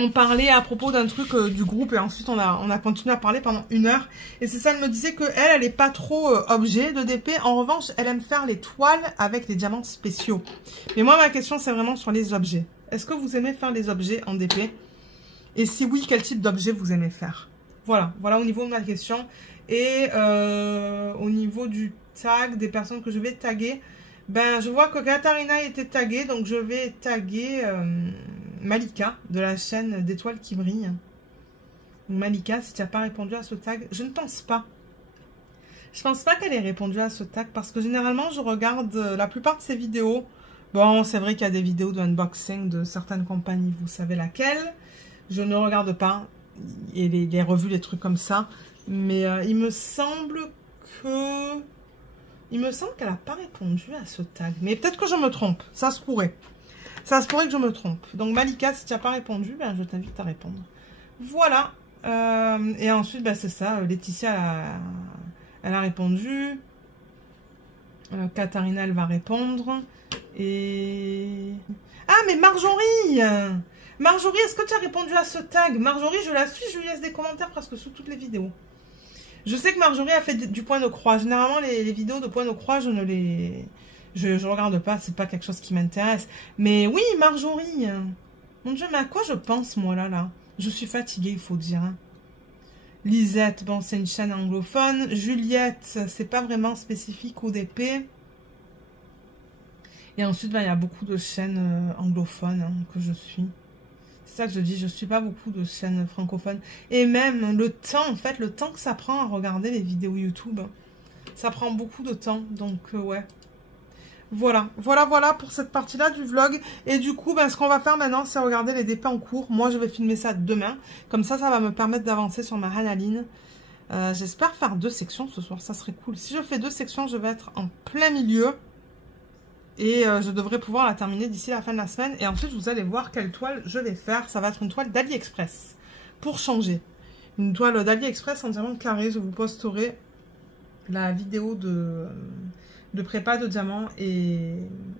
On parlait à propos d'un truc du groupe et ensuite on a continué à parler pendant 1 heure. Et c'est ça, elle me disait que elle est pas trop objet de DP. En revanche, elle aime faire les toiles avec les diamants spéciaux. Mais moi, ma question, c'est vraiment sur les objets. Est-ce que vous aimez faire les objets en DP? Et si oui, quel type d'objet vous aimez faire? Voilà, voilà au niveau de ma question. Et au niveau du tag, des personnes que je vais taguer, ben je vois que Katharina était taguée, donc je vais taguer Malika de la chaîne d'étoiles qui brillent. Malika, si tu n'as pas répondu à ce tag, je ne pense pas. Je pense pas qu'elle ait répondu à ce tag parce que généralement je regarde la plupart de ses vidéos. Bon, c'est vrai qu'il y a des vidéos de unboxing de certaines compagnies, vous savez laquelle. Je ne regarde pas, et les revues, les trucs comme ça. Mais il me semble qu'elle n'a pas répondu à ce tag. Mais peut-être que je me trompe, ça se pourrait. Ça se pourrait que je me trompe. Donc Malika, si tu n'as pas répondu, ben, je t'invite à répondre. Voilà. Et ensuite, ben, c'est ça, Laetitia, elle a répondu. Katharina, elle va répondre. Et... Ah, mais Marjorie! Marjorie, est-ce que tu as répondu à ce tag? Marjorie, je la suis, je lui laisse des commentaires presque sous toutes les vidéos. Je sais que Marjorie a fait du point de croix. Généralement, les vidéos de point de croix, je ne les... Je regarde pas, c'est pas quelque chose qui m'intéresse. Mais oui, Marjorie! Mon Dieu, mais à quoi je pense, moi, là? Je suis fatiguée, il faut dire. Hein. Lisette, bon, c'est une chaîne anglophone. Juliette, c'est pas vraiment spécifique au DP. Et ensuite, ben, il y a beaucoup de chaînes anglophones hein, que je suis. C'est ça que je dis, je suis pas beaucoup de chaînes francophones. Et même le temps, en fait, le temps que ça prend à regarder les vidéos YouTube, ça prend beaucoup de temps. Donc, ouais. Voilà, voilà pour cette partie-là du vlog. Et du coup, ben, ce qu'on va faire maintenant, c'est regarder les DP en cours. Moi, je vais filmer ça demain. Comme ça va me permettre d'avancer sur ma Hanaline. J'espère faire 2 sections ce soir, ça serait cool. Si je fais 2 sections, je vais être en plein milieu. Et je devrais pouvoir la terminer d'ici la fin de la semaine. Et ensuite, vous allez voir quelle toile je vais faire. Ça va être une toile d'AliExpress. Pour changer. Une toile d'AliExpress en diamant carré. Je vous posterai la vidéo de prépa de diamants et...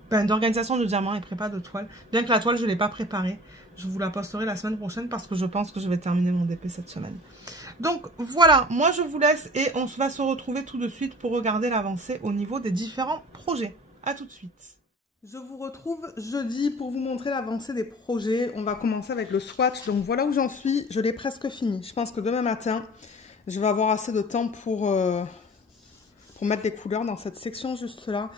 Ben, d'organisation de diamants et prépa de toile. Bien que la toile, je ne l'ai pas préparée. Je vous la posterai la semaine prochaine parce que je pense que je vais terminer mon DP cette semaine. Donc voilà, moi je vous laisse et on va se retrouver tout de suite pour regarder l'avancée au niveau des différents projets. A tout de suite. Je vous retrouve jeudi pour vous montrer l'avancée des projets. On va commencer avec le swatch. Donc voilà où j'en suis. Je l'ai presque fini. Je pense que demain matin, je vais avoir assez de temps pour mettre des couleurs dans cette section juste là.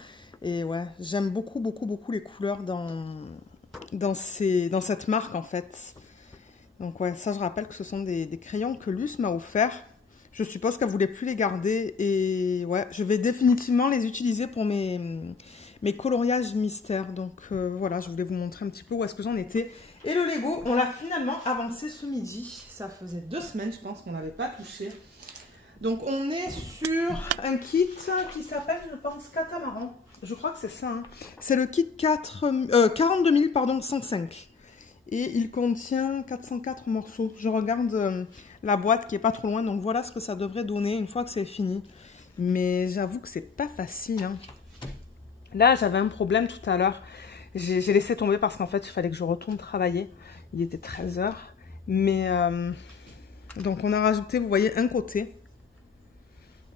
Et ouais, j'aime beaucoup les couleurs dans cette marque en fait. Donc ouais, ça je rappelle que ce sont des crayons que Luce m'a offert. Je suppose qu'elle ne voulait plus les garder. Et ouais, je vais définitivement les utiliser pour mes coloriages mystères. Donc voilà, je voulais vous montrer un petit peu où est-ce que j'en étais. Et le Lego, on l'a finalement avancé ce midi. Ça faisait 2 semaines, je pense, qu'on n'avait pas touché. Donc on est sur un kit qui s'appelle, je pense, Catamaran. Je crois que c'est ça. Hein. C'est le kit 42 000, pardon, 105. Et il contient 404 morceaux. Je regarde la boîte qui est pas trop loin. Donc voilà ce que ça devrait donner une fois que c'est fini. Mais j'avoue que c'est pas facile. Hein. Là, j'avais un problème tout à l'heure. J'ai laissé tomber parce qu'en fait, il fallait que je retourne travailler. Il était 13 h. Mais donc on a rajouté, vous voyez, un côté.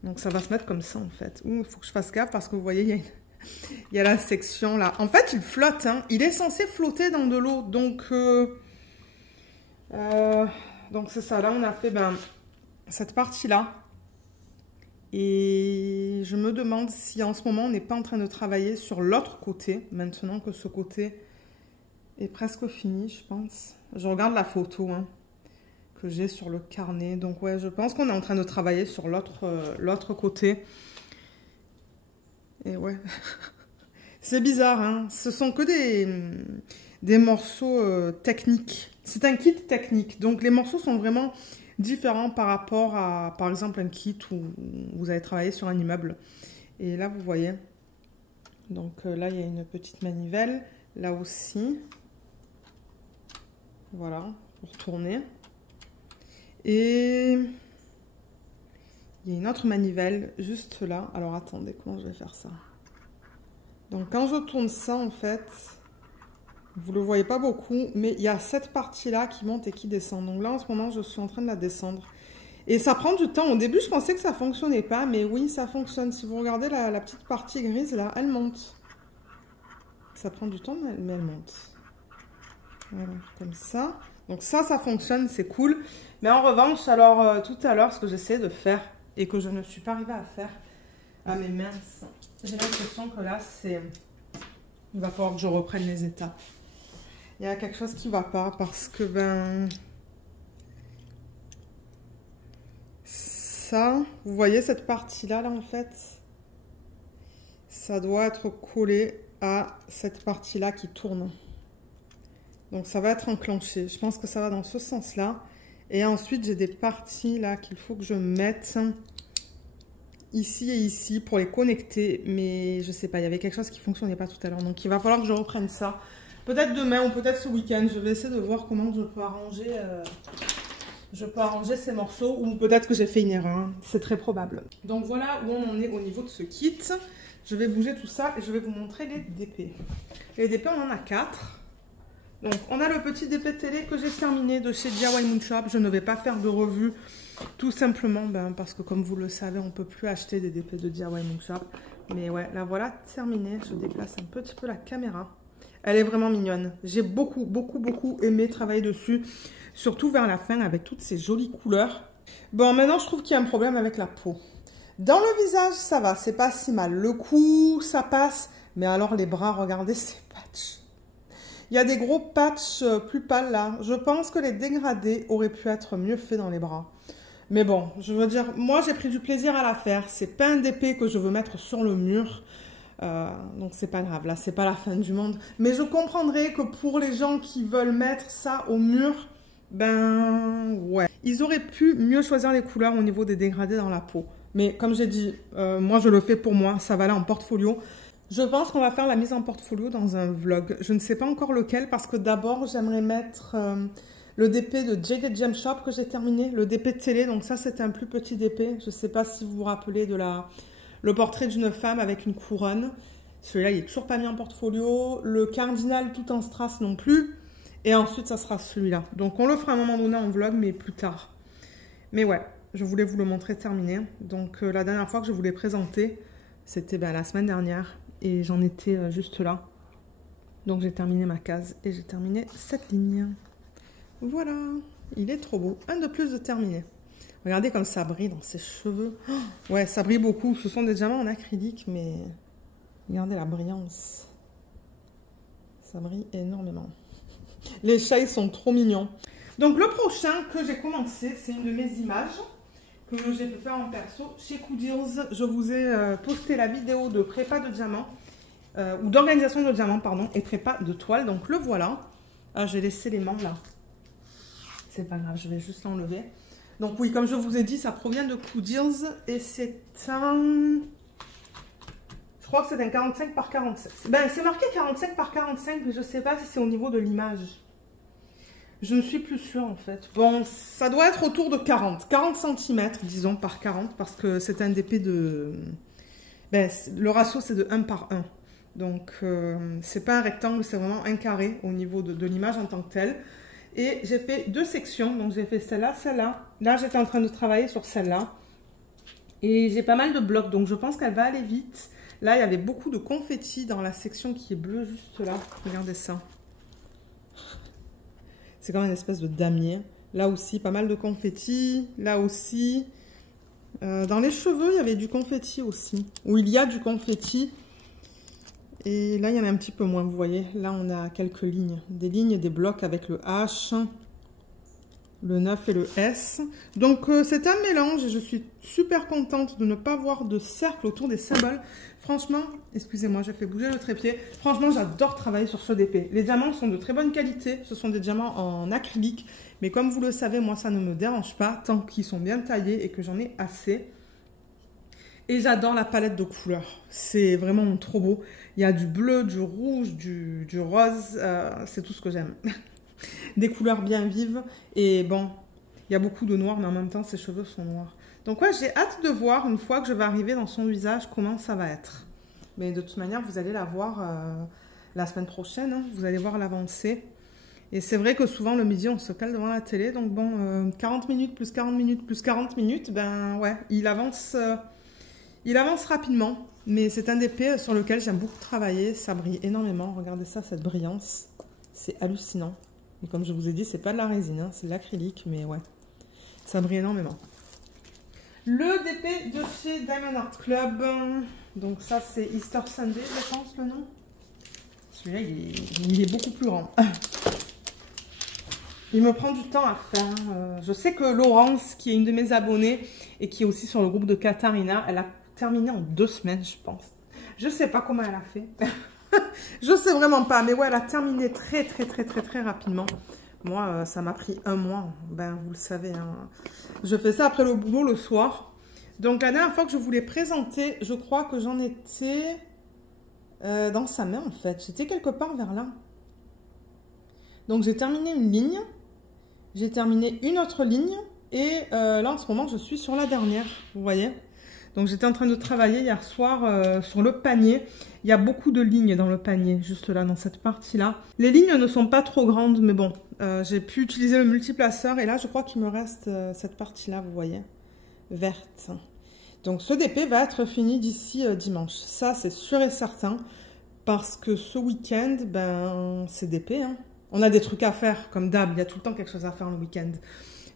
Donc ça va se mettre comme ça en fait. Il faut que je fasse gaffe parce que vous voyez, il y a la section là. En fait, il flotte. Hein. Il est censé flotter dans de l'eau. Donc c'est ça. Là, on a fait cette partie-là. Et je me demande si en ce moment, on n'est pas en train de travailler sur l'autre côté. Maintenant que ce côté est presque fini, je pense. Je regarde la photo hein, que j'ai sur le carnet. Donc ouais, je pense qu'on est en train de travailler sur l'autre côté. Et ouais, c'est bizarre, hein. Ce sont que des morceaux techniques. C'est un kit technique. Donc les morceaux sont vraiment différents par rapport à, par exemple, un kit où vous avez travaillé sur un immeuble. Et là, vous voyez. Donc là, il y a une petite manivelle. Là aussi. Voilà, pour tourner. Et il y a une autre manivelle juste là. Alors attendez, comment je vais faire ça? Donc quand je tourne ça en fait, vous le voyez pas beaucoup, mais il y a cette partie-là qui monte et qui descend. Donc là en ce moment, je suis en train de la descendre. Et ça prend du temps. Au début, je pensais que ça fonctionnait pas, mais oui, ça fonctionne. Si vous regardez la petite partie grise là, elle monte. Ça prend du temps, mais elle monte. Voilà, comme ça. Donc ça fonctionne, c'est cool. Mais en revanche, alors tout à l'heure, ce que j'essaie de faire et que je ne suis pas arrivée à faire, ah mais mince, j'ai l'impression que là, il va falloir que je reprenne les étapes. Il y a quelque chose qui ne va pas parce que, ça, vous voyez cette partie-là, là, en fait, ça doit être collé à cette partie-là qui tourne. Donc, ça va être enclenché. Je pense que ça va dans ce sens-là. Et ensuite, j'ai des parties, là, qu'il faut que je mette ici et ici pour les connecter. Mais je sais pas, il y avait quelque chose qui ne fonctionnait pas tout à l'heure. Donc, il va falloir que je reprenne ça. Peut-être demain ou peut-être ce week-end. Je vais essayer de voir comment je peux arranger... ces morceaux ou peut-être que j'ai fait une erreur, hein. C'est très probable. Donc voilà où on en est au niveau de ce kit. Je vais bouger tout ça et je vais vous montrer les DP. Les DP, on en a 4. Donc on a le petit DP télé que j'ai terminé de chez DIY Moon Shop. Je ne vais pas faire de revue tout simplement parce que comme vous le savez, on ne peut plus acheter des DP de DIY Moon Shop. Mais ouais, la voilà terminée. Je déplace un petit peu la caméra. Elle est vraiment mignonne. J'ai beaucoup aimé travailler dessus. Surtout vers la fin avec toutes ces jolies couleurs. Bon, maintenant, je trouve qu'il y a un problème avec la peau. Dans le visage, ça va, c'est pas si mal. Le cou, ça passe. Mais alors, les bras, regardez ces patchs. Il y a des gros patchs plus pâles là. Je pense que les dégradés auraient pu être mieux faits dans les bras. Mais bon, je veux dire, moi, j'ai pris du plaisir à la faire. C'est pas un DP que je veux mettre sur le mur. Donc c'est pas grave, là c'est pas la fin du monde. Mais je comprendrais que pour les gens qui veulent mettre ça au mur, ouais. Ils auraient pu mieux choisir les couleurs au niveau des dégradés dans la peau. Mais comme j'ai dit, moi je le fais pour moi, ça va là en portfolio. Je pense qu'on va faire la mise en portfolio dans un vlog. Je ne sais pas encore lequel parce que d'abord j'aimerais mettre le DP de Jaded Gem Shop que j'ai terminé. Le DP de télé, donc ça c'était un plus petit DP. Je ne sais pas si vous vous rappelez de le portrait d'une femme avec une couronne. Celui-là il n'est toujours pas mis en portfolio. Le cardinal tout en strass non plus. Et ensuite, ça sera celui-là. Donc, on le fera à un moment donné en vlog, mais plus tard. Mais ouais, je voulais vous le montrer terminé. Donc, la dernière fois que je vous l'ai présenté, c'était la semaine dernière. Et j'en étais juste là. Donc, j'ai terminé ma case et j'ai terminé cette ligne. Voilà, il est trop beau. Un de plus de terminé. Regardez comme ça brille dans ses cheveux. Oh, ouais, ça brille beaucoup. Ce sont des diamants en acrylique, mais regardez la brillance. Ça brille énormément. Les chats, ils sont trop mignons. Donc, le prochain que j'ai commencé, c'est une de mes images que j'ai fait faire en perso chez Coodills. Je vous ai posté la vidéo de prépa de diamants, ou d'organisation de diamants, pardon, et prépa de toile. Donc, le voilà. Ah, j'ai laissé les mains là. C'est pas grave, je vais juste l'enlever. Donc, oui, comme je vous ai dit, ça provient de Coodills et c'est un... Je crois que c'est un 45 par 45. C'est marqué 45 par 45, mais je ne sais pas si c'est au niveau de l'image. Je ne suis plus sûre, en fait. Bon, ça doit être autour de 40 cm, disons, par 40, parce que c'est un DP de... le ratio, c'est de 1 par 1. Donc, c'est pas un rectangle, c'est vraiment un carré au niveau de l'image en tant que telle. Et j'ai fait 2 sections. Donc, j'ai fait celle-là, celle-là. Là, j'étais en train de travailler sur celle-là. Et j'ai pas mal de blocs, donc je pense qu'elle va aller vite. Là, il y avait beaucoup de confettis dans la section qui est bleue juste là. Regardez ça. C'est comme une espèce de damier. Là aussi, pas mal de confettis. Là aussi. Dans les cheveux, il y avait du confetti aussi. Ou il y a du confetti. Et là, il y en a un petit peu moins, vous voyez. Là, on a quelques lignes. Des lignes et des blocs avec le H, le 9 et le S. Donc, c'est un mélange et je suis super contente de ne pas voir de cercle autour des symboles. Franchement, excusez-moi, j'ai fait bouger le trépied. Franchement, j'adore travailler sur ce DP. Les diamants sont de très bonne qualité. Ce sont des diamants en acrylique. Mais comme vous le savez, moi, ça ne me dérange pas tant qu'ils sont bien taillés et que j'en ai assez. Et j'adore la palette de couleurs. C'est vraiment trop beau. Il y a du bleu, du rouge, du rose. C'est tout ce que j'aime. Des couleurs bien vives. Et bon, Il y a beaucoup de noir, mais en même temps, ses cheveux sont noirs. Donc ouais, j'ai hâte de voir, une fois que je vais arriver dans son visage, comment ça va être. Mais de toute manière, vous allez la voir la semaine prochaine. Hein. Vous allez voir l'avancée. Et c'est vrai que souvent, le midi, on se cale devant la télé. Donc bon, 40 minutes, plus 40 minutes, plus 40 minutes, ben ouais, il avance rapidement. Mais c'est un DP sur lequel j'aime beaucoup travailler. Ça brille énormément. Regardez ça, cette brillance. C'est hallucinant. Et comme je vous ai dit, c'est pas de la résine, hein, c'est de l'acrylique. Mais ouais, ça brille énormément. Le DP de chez Diamond Art Club. Donc ça, c'est Easter Sunday, je pense, le nom. Celui-là, il est beaucoup plus grand. Il me prend du temps à faire. Je sais que Laurence, qui est une de mes abonnées et qui est aussi sur le groupe de Katharina, elle a terminé en 2 semaines, je pense. Je sais pas comment elle a fait. Je sais vraiment pas. Mais ouais, elle a terminé très rapidement. Moi, ça m'a pris 1 mois. Ben, vous le savez. Hein. Je fais ça après le boulot le soir. Donc, la dernière fois que je vous l'ai présenté, je crois que j'en étais dans sa main, en fait. J'étais quelque part vers là. Donc, j'ai terminé une ligne. J'ai terminé une autre ligne. Et là, en ce moment, je suis sur la dernière. Vous voyez? Donc, j'étais en train de travailler hier soir sur le panier. Il y a beaucoup de lignes dans le panier, juste là, dans cette partie-là. Les lignes ne sont pas trop grandes, mais bon, j'ai pu utiliser le multiplaceur. Et là, je crois qu'il me reste cette partie-là, vous voyez, verte. Donc, ce DP va être fini d'ici dimanche. Ça, c'est sûr et certain, parce que ce week-end, ben, c'est DP. Hein. On a des trucs à faire, comme d'hab. Il y a tout le temps quelque chose à faire le week-end.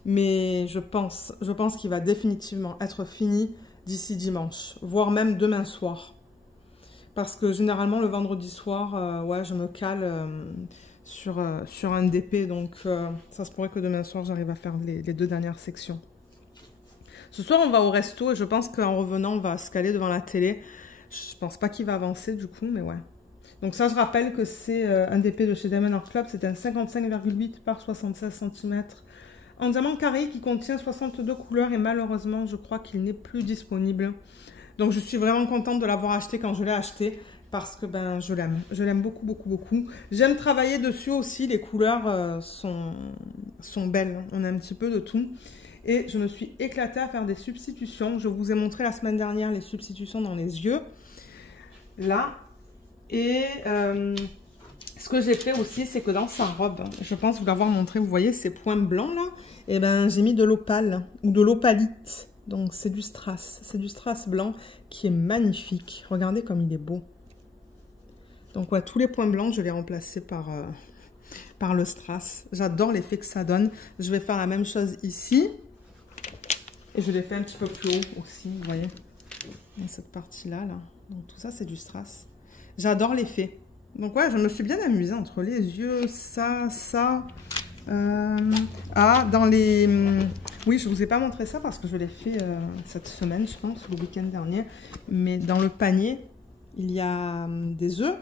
Mais je pense qu'il va définitivement être fini d'ici dimanche, voire même demain soir. Parce que généralement, le vendredi soir, ouais, je me cale sur un DP. Donc, ça se pourrait que demain soir, j'arrive à faire les 2 dernières sections. Ce soir, on va au resto et je pense qu'en revenant, on va se caler devant la télé. Je pense pas qu'il va avancer du coup, mais ouais. Donc ça, je rappelle que c'est un DP de chez Diamond Art Club. C'est un 55,8 par 76 cm en diamant carré qui contient 62 couleurs. Et malheureusement, je crois qu'il n'est plus disponible. Donc je suis vraiment contente de l'avoir acheté quand je l'ai acheté. Parce que ben, je l'aime. Je l'aime beaucoup. J'aime travailler dessus aussi. Les couleurs sont belles. On a un petit peu de tout. Et je me suis éclatée à faire des substitutions. Je vous ai montré la semaine dernière les substitutions dans les yeux. Là. Et ce que j'ai fait aussi, c'est que dans sa robe, je pense vous l'avoir montré, vous voyez ces points blancs là, et ben j'ai mis de l'opale ou de l'opalite. Donc c'est du strass. C'est du strass blanc qui est magnifique. Regardez comme il est beau. Donc ouais, tous les points blancs, je les ai remplacés par le strass. J'adore l'effet que ça donne. Je vais faire la même chose ici. Et je l'ai fait un petit peu plus haut aussi, vous voyez. Dans cette partie-là, là. Donc tout ça, c'est du strass. J'adore l'effet. Donc ouais, je me suis bien amusée entre les yeux, ça. Dans les... Oui, je ne vous ai pas montré ça parce que je l'ai fait cette semaine, je pense, le week-end dernier. Mais dans le panier, il y a des œufs,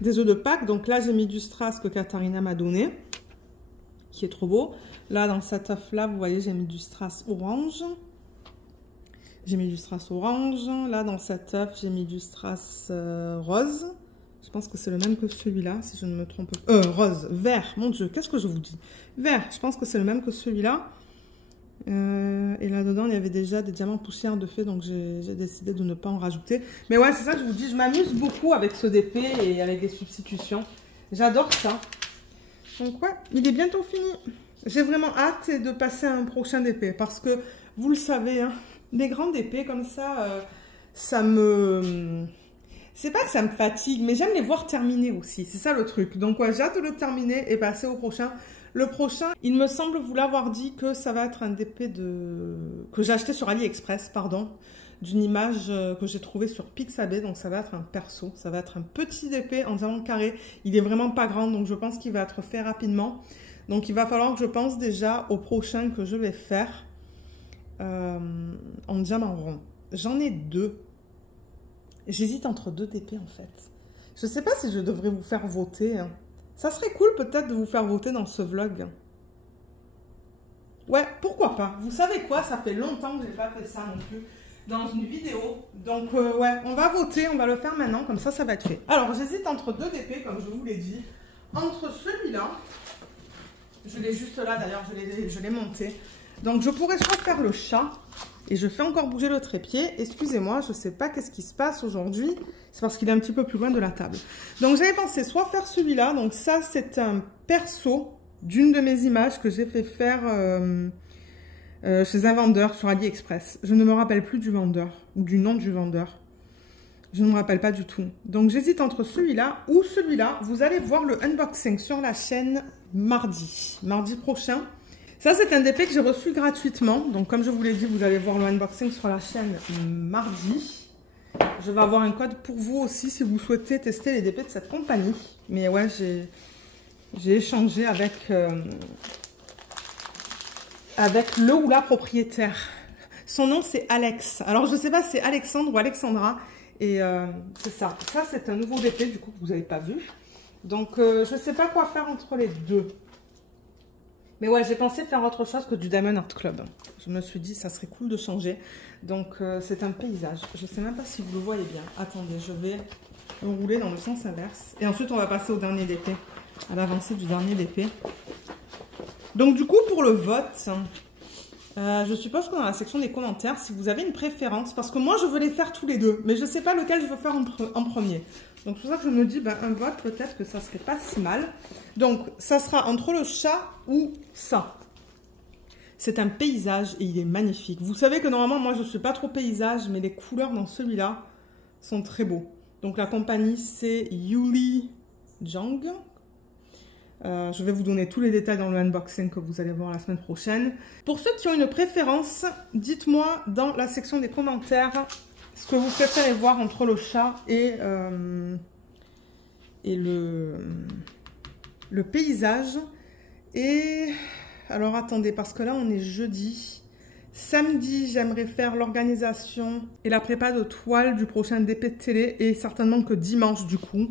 des œufs de Pâques. Donc là, j'ai mis du strass que Katharina m'a donné, qui est trop beau. Là, dans cet œuf-là, vous voyez, j'ai mis du strass orange. Là, dans cet œuf, j'ai mis du strass rose. Je pense que c'est le même que celui-là, si je ne me trompe pas. Rose, vert, mon Dieu, qu'est-ce que je vous dis? Vert, je pense que c'est le même que celui-là. Et là-dedans, il y avait déjà des diamants poussière de fée, donc j'ai décidé de ne pas en rajouter. Mais ouais, c'est ça que je vous dis, je m'amuse beaucoup avec ce DP et avec les substitutions. J'adore ça. Donc ouais, il est bientôt fini. J'ai vraiment hâte de passer à un prochain DP parce que, vous le savez, hein, des grands DP comme ça, ça me... C'est pas que ça me fatigue, mais j'aime les voir terminer aussi. C'est ça le truc. Donc ouais, j'ai hâte de le terminer et passer au prochain. Le prochain, il me semble vous l'avoir dit que ça va être un DP que j'ai acheté sur AliExpress, pardon, d'une image que j'ai trouvée sur Pixabay. Donc ça va être un perso, ça va être un petit DP en diamant carré. Il est vraiment pas grand, donc je pense qu'il va être fait rapidement. Donc il va falloir que je pense déjà au prochain que je vais faire en diamant rond. J'en ai 2. J'hésite entre 2 DP en fait. Je ne sais pas si je devrais vous faire voter. Hein. Ça serait cool peut-être de vous faire voter dans ce vlog. Ouais, pourquoi pas. Vous savez quoi, ça fait longtemps que je n'ai pas fait ça non plus dans une vidéo. Donc ouais, on va voter, on va le faire maintenant, comme ça va être fait. Alors j'hésite entre 2 DP comme je vous l'ai dit. Entre celui-là, Je l'ai juste là d'ailleurs, je l'ai monté. Donc je pourrais soit faire le chat, et je fais encore bouger le trépied. Excusez-moi, je ne sais pas qu'est-ce qui se passe aujourd'hui. C'est parce qu'il est un petit peu plus loin de la table. Donc j'avais pensé soit faire celui-là. Donc ça, c'est un perso d'une de mes images que j'ai fait faire chez un vendeur sur AliExpress. Je ne me rappelle plus du vendeur, ou du nom du vendeur. Je ne me rappelle pas du tout. Donc j'hésite entre celui-là ou celui-là. Vous allez voir le unboxing sur la chaîne mardi prochain. Ça, c'est un DP que j'ai reçu gratuitement. Donc, comme je vous l'ai dit, vous allez voir le unboxing sur la chaîne mardi. Je vais avoir un code pour vous aussi si vous souhaitez tester les DP de cette compagnie. Mais ouais, j'ai échangé avec le ou la propriétaire. Son nom, c'est Alex. Alors, je ne sais pas si c'est Alexandre ou Alexandra. Et c'est ça. Ça, c'est un nouveau DP, du coup, que vous n'avez pas vu. Donc, je ne sais pas quoi faire entre les deux. Mais ouais, j'ai pensé faire autre chose que du Diamond Art Club. Je me suis dit, ça serait cool de changer. Donc, c'est un paysage. Je ne sais même pas si vous le voyez bien. Attendez, je vais le rouler dans le sens inverse. Et ensuite, on va passer au dernier DP. À l'avancée du dernier DP. Donc, du coup, pour le vote, je suppose que dans la section des commentaires, si vous avez une préférence, parce que moi, je veux les faire tous les deux. Mais je ne sais pas lequel je veux faire en premier. Donc, c'est pour ça que je me dis, ben, un vote, peut-être que ça serait pas si mal. Donc, ça sera entre le chat ou ça. C'est un paysage et il est magnifique. Vous savez que normalement, moi, je ne suis pas trop paysage, mais les couleurs dans celui-là sont très beaux. Donc, la compagnie, c'est Yuli Jang. Je vais vous donner tous les détails dans le unboxing que vous allez voir la semaine prochaine. Pour ceux qui ont une préférence, dites-moi dans la section des commentaires ce que vous préférez voir entre le chat et le paysage. Et alors attendez, parce que là on est jeudi. Samedi, j'aimerais faire l'organisation et la prépa de toile du prochain DP de télé. Et certainement que dimanche du coup,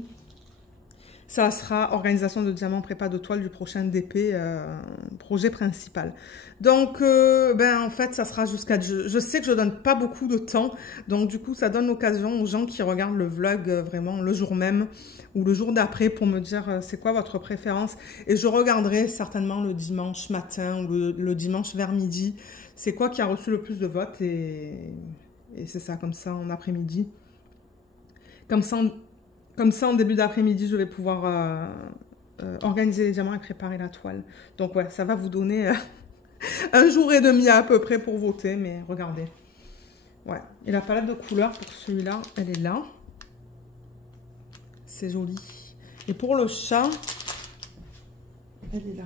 ça sera organisation de diamant, prépa de toile du prochain DP, projet principal. Donc, ben en fait, ça sera jusqu'à... Je sais que je donne pas beaucoup de temps, donc du coup, ça donne l'occasion aux gens qui regardent le vlog vraiment le jour même ou le jour d'après pour me dire c'est quoi votre préférence. Et je regarderai certainement le dimanche matin ou le dimanche vers midi. C'est quoi qui a reçu le plus de votes et c'est ça, comme ça, en après-midi. Comme ça, en début d'après-midi, je vais pouvoir organiser les diamants et préparer la toile. Donc, ouais, ça va vous donner un jour et demi à peu près pour voter. Mais regardez. Ouais. Et la palette de couleurs pour celui-là, elle est là. C'est joli. Et pour le chat, elle est là.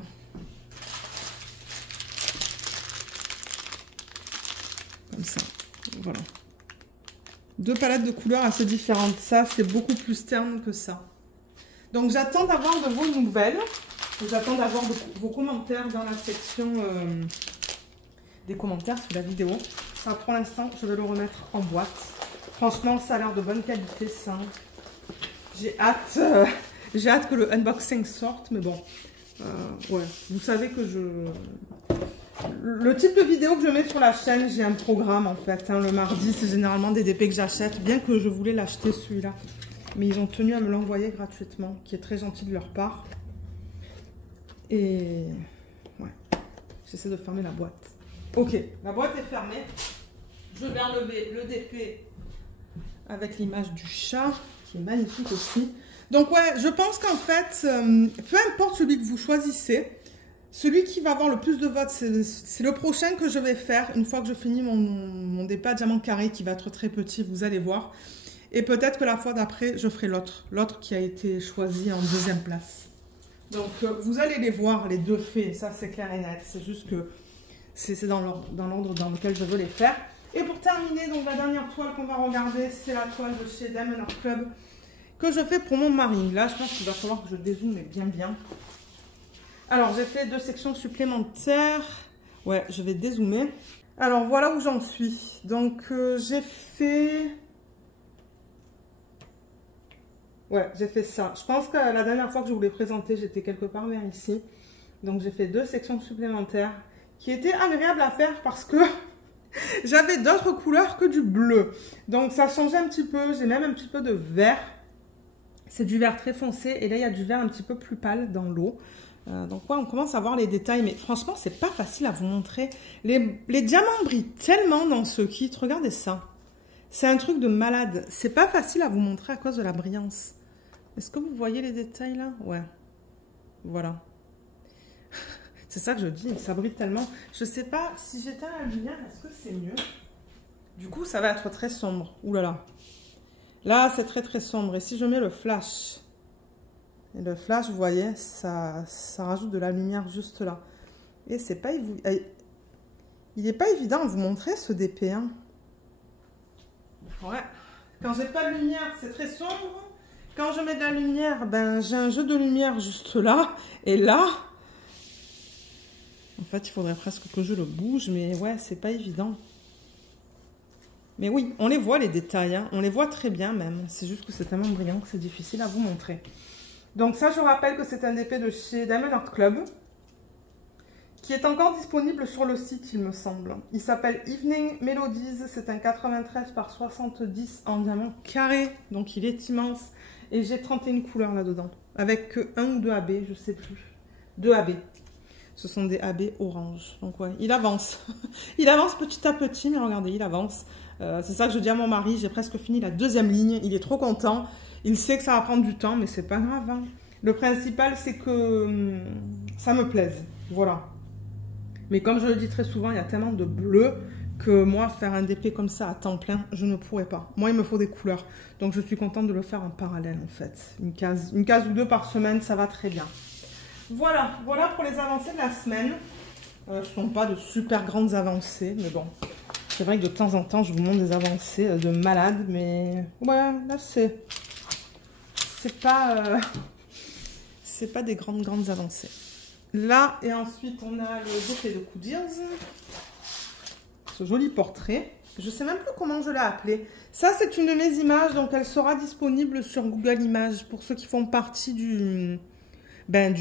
Comme ça. Voilà. Deux palettes de couleurs assez différentes. Ça, c'est beaucoup plus terne que ça. Donc, j'attends d'avoir de vos nouvelles. J'attends d'avoir vos commentaires dans la section des commentaires sous la vidéo. Ça, pour l'instant, je vais le remettre en boîte. Franchement, ça a l'air de bonne qualité, ça. J'ai hâte que le unboxing sorte. Mais bon, ouais. Vous savez que le type de vidéo que je mets sur la chaîne, j'ai un programme en fait. Hein. Le mardi, c'est généralement des DP que j'achète, bien que je voulais l'acheter celui-là. Mais ils ont tenu à me l'envoyer gratuitement, qui est très gentil de leur part. Et ouais, j'essaie de fermer la boîte. Ok, la boîte est fermée. Je vais enlever le DP avec l'image du chat, qui est magnifique aussi. Donc ouais, je pense qu'en fait, peu importe celui que vous choisissez, celui qui va avoir le plus de votes, c'est le prochain que je vais faire une fois que je finis mon DP à diamant carré qui va être très petit, vous allez voir. Et peut-être que la fois d'après, je ferai l'autre qui a été choisi en deuxième place. Donc, vous allez les voir, les deux faits, ça c'est clair et net. C'est juste que c'est dans l'ordre dans lequel je veux les faire. Et pour terminer, donc la dernière toile qu'on va regarder, c'est la toile de chez Diamond Art Club que je fais pour mon mari. Là, je pense qu'il va falloir que je dézoome bien. Alors, j'ai fait 2 sections supplémentaires. Ouais, je vais dézoomer. Alors, voilà où j'en suis. Donc, j'ai fait... Ouais, j'ai fait ça. Je pense que la dernière fois que je vous l'ai présenté, j'étais quelque part vers ici. Donc, j'ai fait 2 sections supplémentaires qui étaient agréables à faire parce que j'avais d'autres couleurs que du bleu. Donc, ça changeait un petit peu. J'ai même un petit peu de vert. C'est du vert très foncé. Et là, il y a du vert un petit peu plus pâle dans l'eau. Donc ouais, on commence à voir les détails, mais franchement, c'est pas facile à vous montrer. Les diamants brillent tellement dans ce kit, regardez ça. C'est un truc de malade. C'est pas facile à vous montrer à cause de la brillance. Est-ce que vous voyez les détails là? Ouais. Voilà. C'est ça que je dis, ça brille tellement. Je sais pas, si j'éteins la lumière, est-ce que c'est mieux? Du coup, ça va être très sombre. Ouh là là. Là, c'est très très sombre. Et si je mets le flash, et le flash, vous voyez, ça rajoute de la lumière juste là. Et c'est pas évident. Il n'est pas évident à vous montrer ce DP. Hein. Ouais. Quand j'ai pas de lumière, c'est très sombre. Quand je mets de la lumière, ben j'ai un jeu de lumière juste là. Et là, en fait, il faudrait presque que je le bouge. Mais ouais, c'est pas évident. Mais oui, on les voit les détails. Hein. On les voit très bien même. C'est juste que c'est tellement brillant que c'est difficile à vous montrer. Donc ça, je rappelle que c'est un DP de chez Diamond Art Club. Qui est encore disponible sur le site, il me semble. Il s'appelle Evening Melodies. C'est un 93 par 70 en diamant carré. Donc il est immense. Et j'ai 31 couleurs là-dedans. Avec 1 ou 2 AB, je ne sais plus. 2 AB. Ce sont des AB orange. Donc ouais, il avance. Il avance petit à petit, mais regardez, il avance. C'est ça que je dis à mon mari. J'ai presque fini la 2e ligne. Il est trop content. Il sait que ça va prendre du temps, mais c'est pas grave. Hein. Le principal, c'est que ça me plaise. Voilà. Mais comme je le dis très souvent, il y a tellement de bleu que moi, faire un DP comme ça à temps plein, je ne pourrais pas. Moi, il me faut des couleurs. Donc, je suis contente de le faire en parallèle, en fait. Une case ou 2 par semaine, ça va très bien. Voilà, voilà pour les avancées de la semaine. Ce ne sont pas de super grandes avancées, mais bon. C'est vrai que de temps en temps, je vous montre des avancées de malade, mais ouais, là, c'est pas des grandes avancées. Là, et ensuite, on a le DP de Coodiers. Ce joli portrait. Je ne sais même plus comment je l'ai appelé. Ça, c'est une de mes images, donc elle sera disponible sur Google Images pour ceux qui font partie du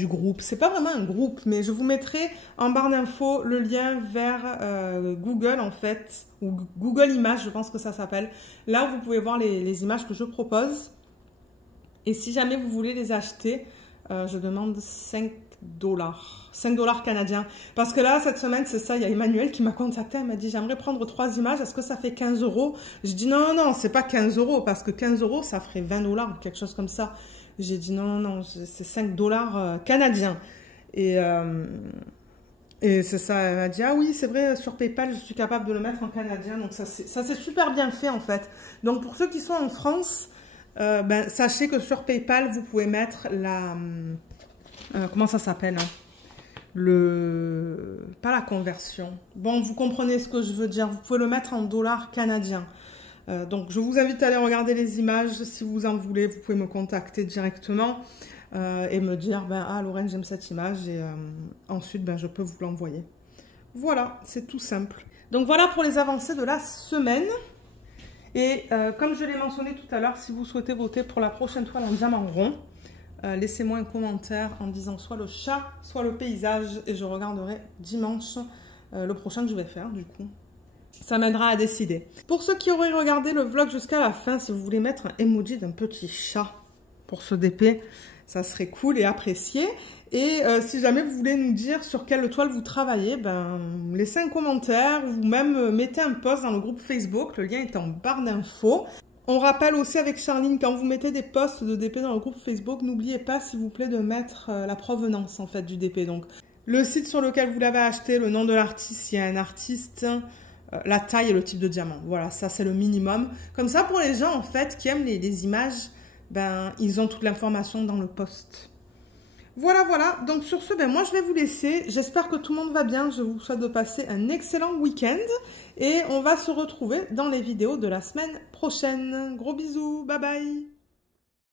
groupe. C'est pas vraiment un groupe, mais je vous mettrai en barre d'infos le lien vers Google, en fait, ou Google Images, je pense que ça s'appelle. Là, vous pouvez voir les images que je propose. Et si jamais vous voulez les acheter, je demande 5 $. 5 $ canadiens. Parce que là, cette semaine, c'est ça, il y a Emmanuel qui m'a contacté, elle m'a dit, j'aimerais prendre 3 images, est-ce que ça fait 15 €? Je dis, non, non, c'est pas 15 €, parce que 15 €, ça ferait 20 $ ou quelque chose comme ça. J'ai dit, non, non, c'est 5 $ canadiens. Et c'est ça, elle m'a dit, ah oui, c'est vrai, sur PayPal, je suis capable de le mettre en canadien. Donc ça, c'est super bien fait, en fait. Donc, pour ceux qui sont en France, sachez que sur PayPal, vous pouvez mettre la... comment ça s'appelle, hein? Pas la conversion. Bon, vous comprenez ce que je veux dire. Vous pouvez le mettre en $ canadiens. Donc, je vous invite à aller regarder les images. Si vous en voulez, vous pouvez me contacter directement et me dire, ah, Lorraine, j'aime cette image. Et ensuite, je peux vous l'envoyer. Voilà, c'est tout simple. Donc, voilà pour les avancées de la semaine. Et comme je l'ai mentionné tout à l'heure, si vous souhaitez voter pour la prochaine toile en diamant rond, laissez-moi un commentaire en disant soit le chat, soit le paysage. Et je regarderai dimanche le prochain que je vais faire, du coup. Ça m'aidera à décider. Pour ceux qui auraient regardé le vlog jusqu'à la fin, si vous voulez mettre un emoji d'un petit chat pour ce DP, ça serait cool et apprécié. Et si jamais vous voulez nous dire sur quelle toile vous travaillez, laissez un commentaire ou même mettez un post dans le groupe Facebook. Le lien est en barre d'infos. On rappelle aussi avec Charline, quand vous mettez des posts de DP dans le groupe Facebook, n'oubliez pas s'il vous plaît de mettre la provenance en fait du DP. Donc le site sur lequel vous l'avez acheté, le nom de l'artiste, s'il y a un artiste, la taille et le type de diamant. Voilà, ça c'est le minimum. Comme ça pour les gens en fait qui aiment les images, ils ont toute l'information dans le post. Voilà, voilà. Donc sur ce, moi je vais vous laisser. J'espère que tout le monde va bien. Je vous souhaite de passer un excellent week-end. Et on va se retrouver dans les vidéos de la semaine prochaine. Gros bisous. Bye bye.